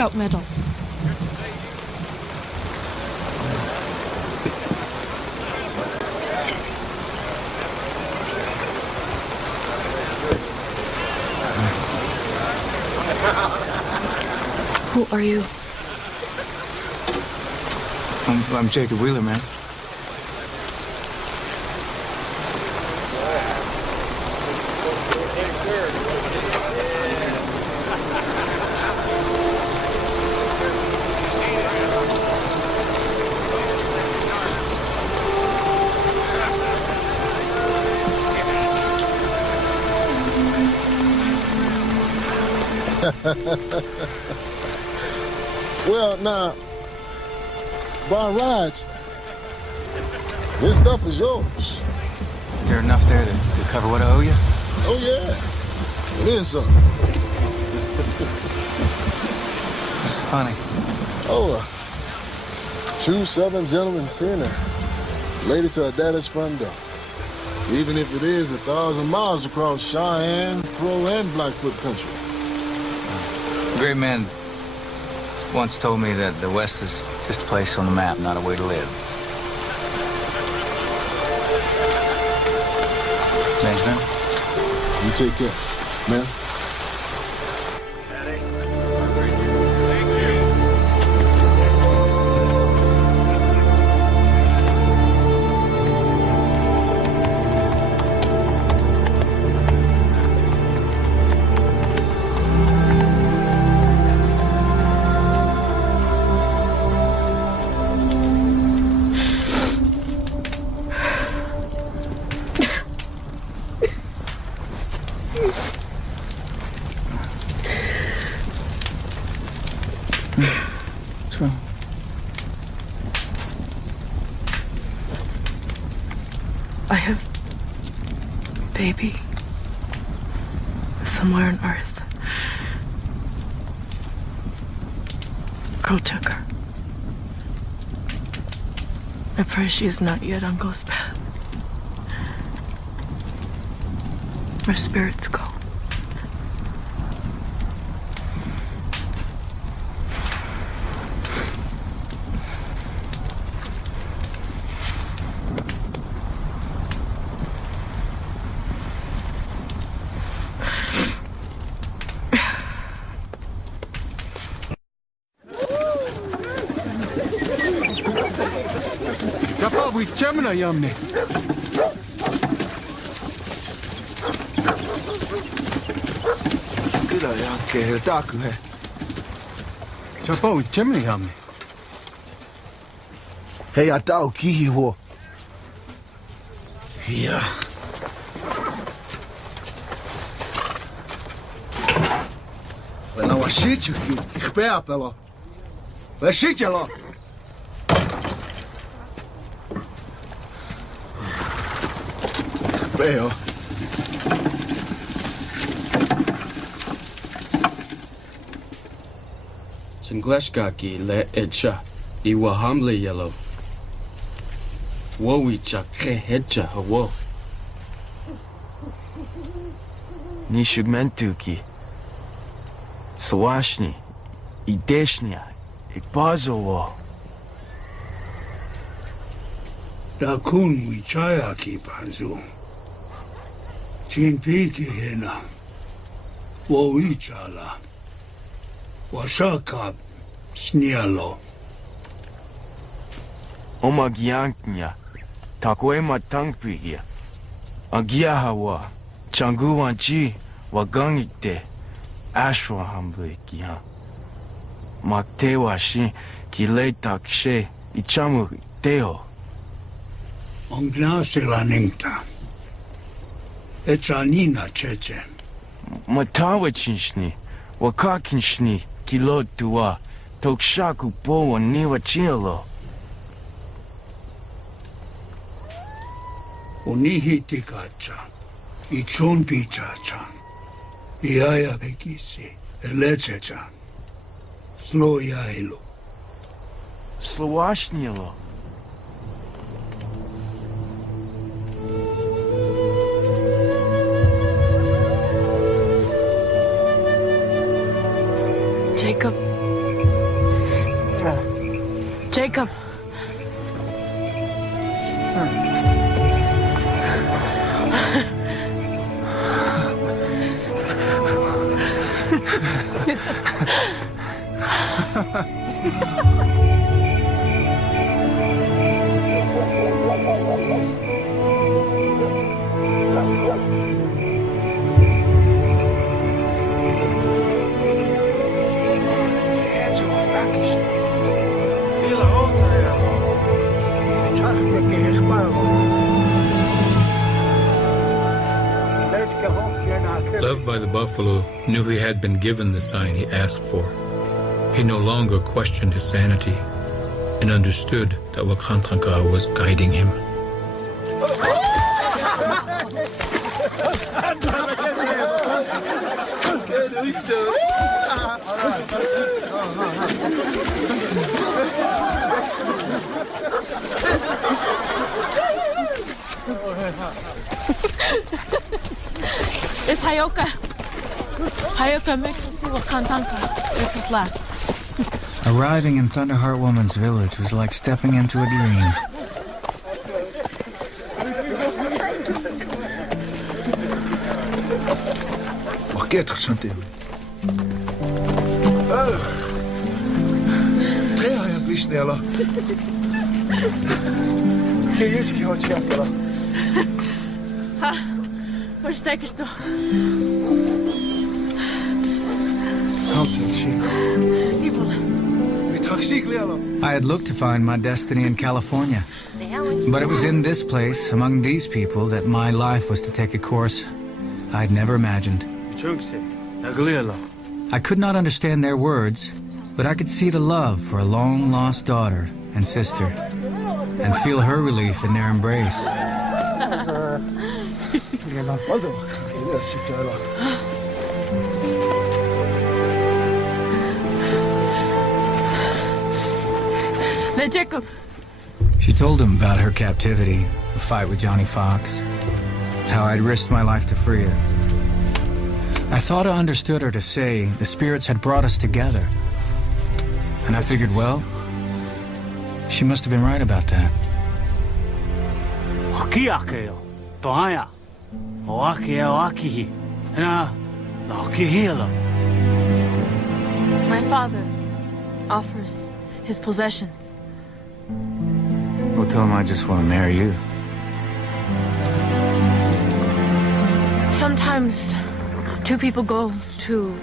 Scout medal. Who are you? I'm Jacob Wheeler, man. Well, now, by rights, this stuff is yours. Is there enough there to cover what I owe you? Oh, yeah. And then some. It's funny. Oh, a true Southern gentleman seeing a lady to her daddy's front door. Even if it is 1,000 miles across Cheyenne, Crow, and Blackfoot country. A great man once told me that the West is just a place on the map, not a way to live. Thanks, man. You take care, man. What's wrong? I have a baby somewhere on Earth. Crow took her. I pray she is not yet on Ghost Path. Where spirits go. Japawi chamna yamne. Kyllä jälkeen takuhe. Japawi chamna yamne. Hei atau kihiwo. Ja. Wel, wat zit je hier? Ik ben appelo. Waar zit je lo? Beo. Singleshkaki le etcha. Iwa hamle yellow. Wowicha krehecha hawo. Nishugmentuki. Swashni. Ideshnia. Ikbazowo. Dakun wichaya ki panzu. Chinpiki hena. Wowichala. Washaka snialo. Omagianknya. Takwema tankpigia. Agiahawa. Changuwanchi. Wagangite. Ashwa hamblikia. Maktewa shi. Kile takshe. Ichamu teo. Ongnasela ningta. Echanina cheche. Matawachinshni. Wakakinshni. Kilo tuwa. Tokshaku po niwa chilo. Unihiti kacha. Ichon pichacha. Iaya bekisi. Elechecha. Sloya ilo. Slowashnilo. Jacob, Loved by the buffalo knew he had been given the sign he asked for. He no longer questioned his sanity and understood that Wakantranka was guiding him. It's Hayoka. Hayoka makes us see Wakantanka. This is left. Arriving in Thunderheart Woman's village was like stepping into a dream. Versteckst du? I had looked to find my destiny in California, but it was in this place, among these people, that my life was to take a course I'd never imagined. I could not understand their words, but I could see the love for a long-lost daughter and sister, and feel her relief in their embrace. She told him about her captivity, the fight with Johnny Fox, how I'd risked my life to free her. I thought I understood her to say the spirits had brought us together. And I figured, well, she must have been right about that. My father offers his possessions. Well, tell him I just want to marry you. Sometimes two people go to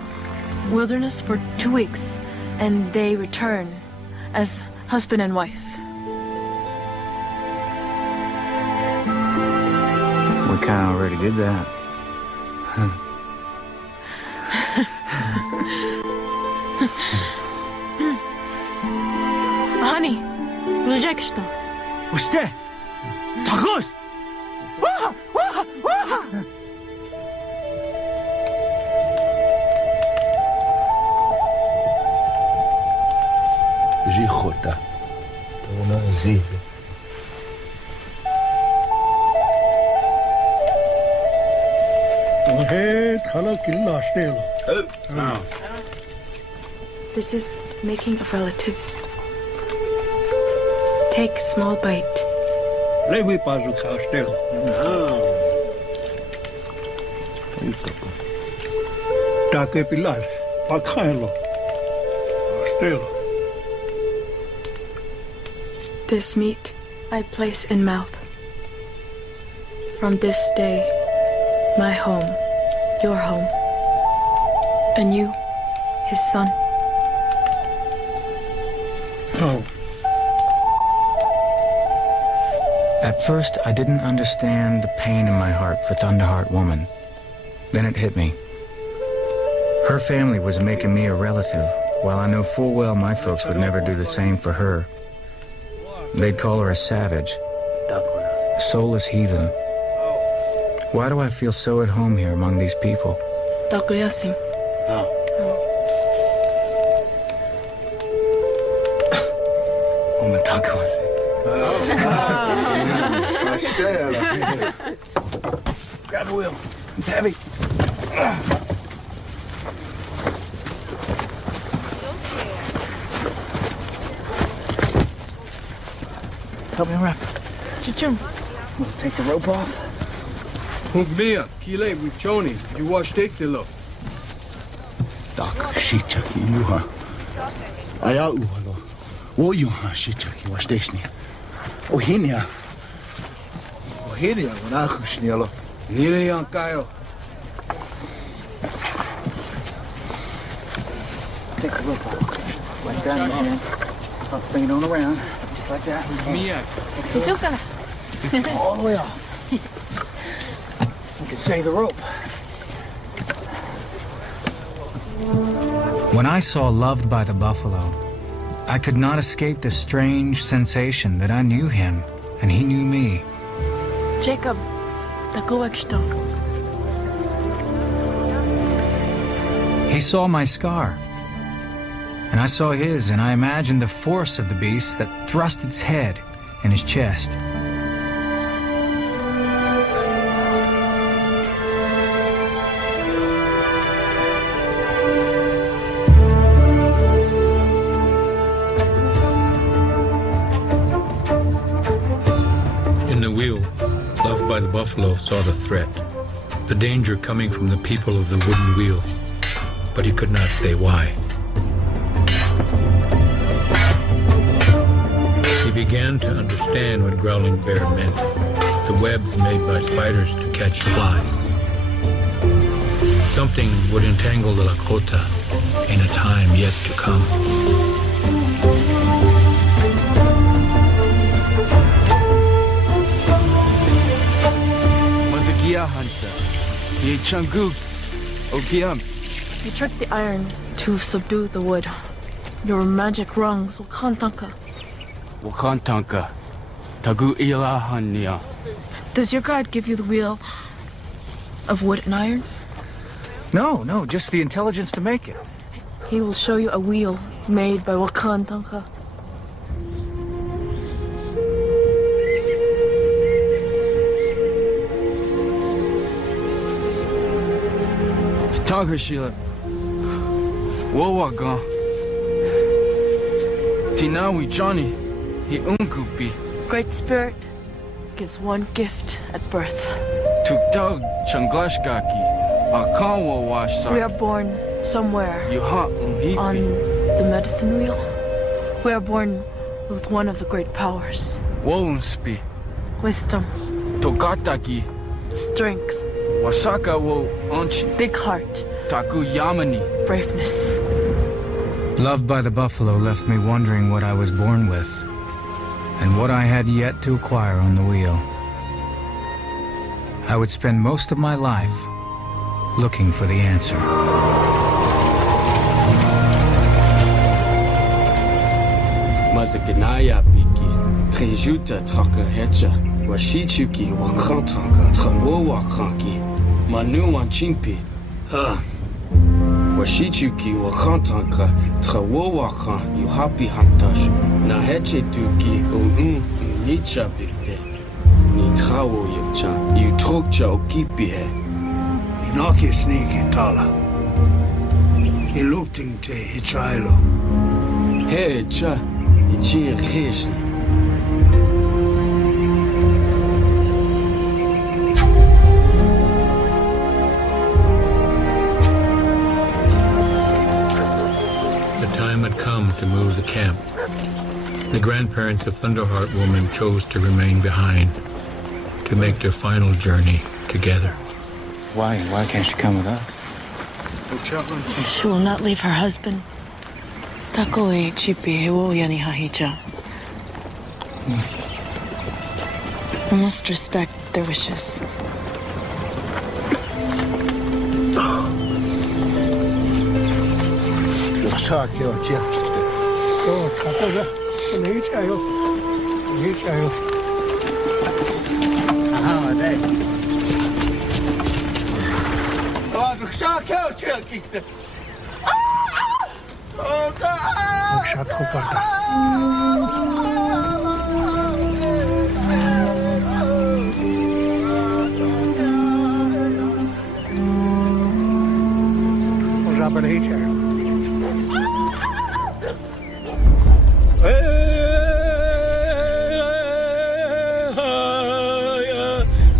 wilderness for 2 weeks and they return as husband and wife. We kind of already did that. Honey, Lujek что? Usted, Tagos! Jichota. Dona Zile. This is making of relatives. Take small bite. Lewi pazu kastelo. Take pilar. Pakhaelo. Kastelo. This meat I place in mouth. From this day, my home, your home, and you, his son. Oh. At first, I didn't understand the pain in my heart for Thunderheart Woman. Then it hit me. Her family was making me a relative, while I know full well my folks would never do the same for her. They'd call her a savage, a soulless heathen. Why do I feel so at home here among these people? Takuyasim. Grab the wheel. It's heavy. Help me unwrap. Chichum. Take the rope off. Hugmia, Kile, Wichoni, you wash take the look. Tak, shichaki, yuha. Aya uhalo. Wo yuha shichaki, wash desni. Ohinia. Ohinia, wanachushnielo. Nile yankayo. Take the rope off. Like that. Bring it on around. Just like that. Mia. All the way off. You can say the rope. When I saw Loved by the Buffalo, I could not escape the strange sensation that I knew him and he knew me. Jacob, the goeksto. He saw my scar, and I saw his, and I imagined the force of the beast that thrust its head in his chest. In the wheel, Loved by the Buffalo saw the threat, the danger coming from the people of the wooden wheel, but he could not say why. He began to understand what Growling Bear meant, the webs made by spiders to catch flies. Something would entangle the Lakota in a time yet to come. Mazagia hunter. Ye changu. Ogiam. You tricked the iron to subdue the wood. Your magic rungs will kantanka. Wakantanka. Tagu ila hania. Does your god give you the wheel of wood and iron? No, just the intelligence to make it. He will show you a wheel made by Wakantanka. Tonga Sheila. Wowagan. Tinawi Johnny. He unkupi. Great Spirit gives one gift at birth. Tuktag Changlashkaki. Akanwa wash We are born somewhere You hot on the medicine wheel. We are born with one of the great powers. Wonspi. Wisdom, Togataki. strength, Wasaka wo onchi. big heart, Taku Yamani. braveness. Loved by the Buffalo left me wondering what I was born with and what I had yet to acquire on the wheel. I would spend most of my life looking for the answer. Mazaganaya Biki. Prejuta Traka Hecha. Washichuki Wakantranka. Trawo Wakanki. Manu Wanchimpi. Washichuki Wakantranka. Trawo Wakan. You happy Hantash. Na Heche Tuki. Nicha Bikte. Ni Trawo Yukcha. You Trokcha Okipi he. Inaki sneaky tala. Ilukting te hichailo. He cha. Ichi Rishi. The time had come to move the camp. The grandparents of Thunderheart Woman chose to remain behind, to make their final journey together. Why? Why can't she come with us? She will not leave her husband. Tako e chipi he wo yani hahicha. We must respect their wishes.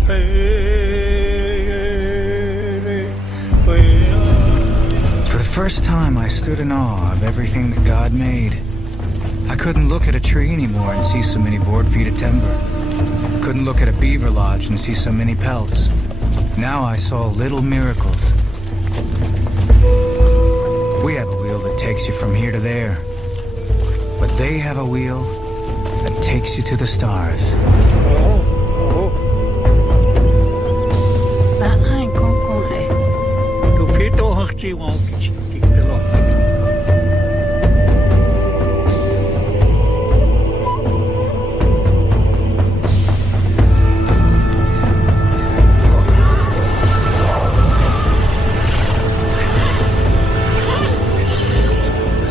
For the first time, I stood in awe of everything that God made. I couldn't look at a tree anymore and see so many board feet of timber. Couldn't look at a beaver lodge and see so many pelts. Now I saw little miracles. We have a wheel that takes you from here to there. But they have a wheel that takes you to the stars.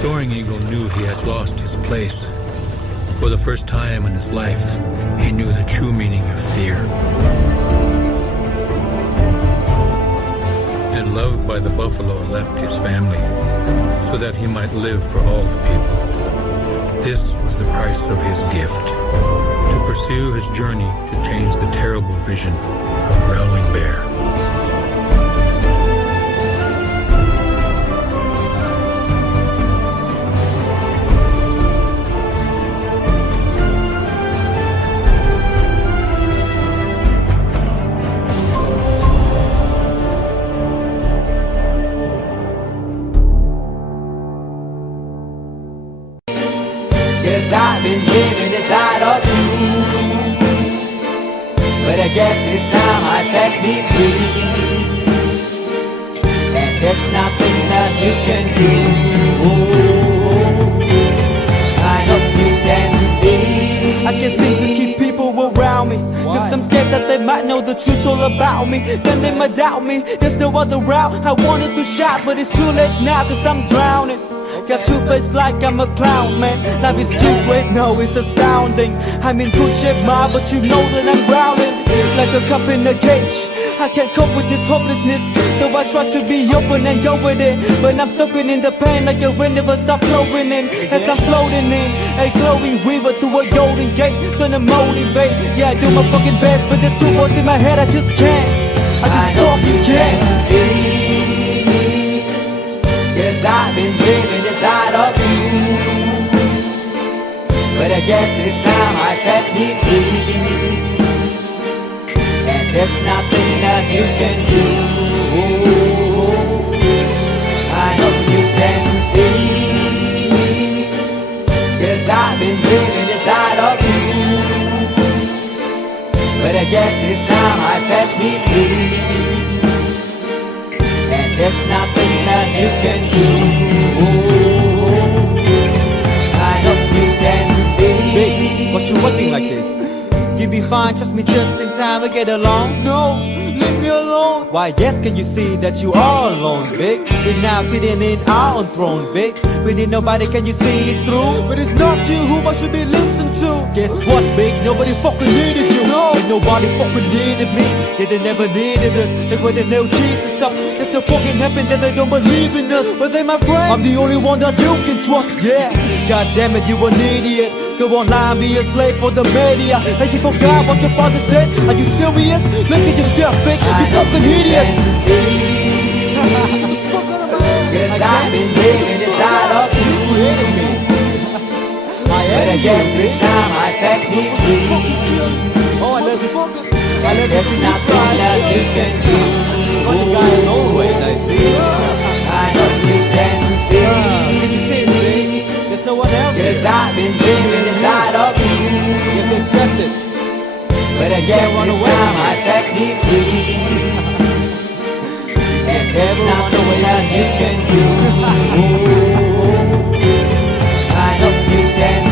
Soaring Eagle knew he had lost his place. For the first time in his life, he knew the true meaning of fear. And loved by the buffalo left his family, so that he might live for all the people. This was the price of his gift, to pursue his journey to change the terrible vision of Growling Bear. Yes, I've been living inside of you, but I guess it's time I set me free. And there's nothing that you can do. I hope you can see. I can't seem to keep people around me, cause I'm scared that they might know the truth all about me. Then they might doubt me, there's no other route. I wanted to shout, but it's too late now, cause I'm drowning. Got two face like I'm a clown, man. Life is too great, no, it's astounding. I'm in good shape, ma, but you know that I'm drowning like a cup in a cage. I can't cope with this hopelessness, though I try to be open and go with it. But I'm soaking in the pain like the wind never stop flowing in. As I'm floating in a glowing river through a golden gate, trying to motivate. Yeah, I do my fucking best, but there's two voices in my head, I just can't. I just fucking can't. Yes, I've been living inside of you, but I guess it's time I set me free. And there's nothing that you can do. I hope you can see me. Yes, I've been living inside of you, but I guess it's time I set me free. And there's nothing that you can do. I hope you can see. Baby, what you looking like this? You be fine, trust me, just in time to get along. No, leave me alone. Why, yes, can you see that you are alone, big? We're now sitting in our own throne, big. We need nobody, can you see it through? But it's not you whom I should be listening to. Guess what, big? Nobody fucking needed you. No, and nobody fucking needed me. Yeah, they never needed us. Like when they nailed Jesus up, there's no fucking heaven that they don't believe in us. But they my friend, I'm the only one that you can trust. Yeah, god damn it, you an idiot. Go online, be a slave for the media. Like you forgot what your father said. Are you serious? Look at yourself, big. You fucking idiots. Cause I've been living inside of you, but I guess this time I set me free. Oh, I love this. I love There's nothing that you can do. Funny guy is always, I see. I know you can see. Can you see it, baby? There's no one else. Cause I've been living inside of you. You have to accept it. But I guess this time I set me free. And there's nothing that you can do. I know you can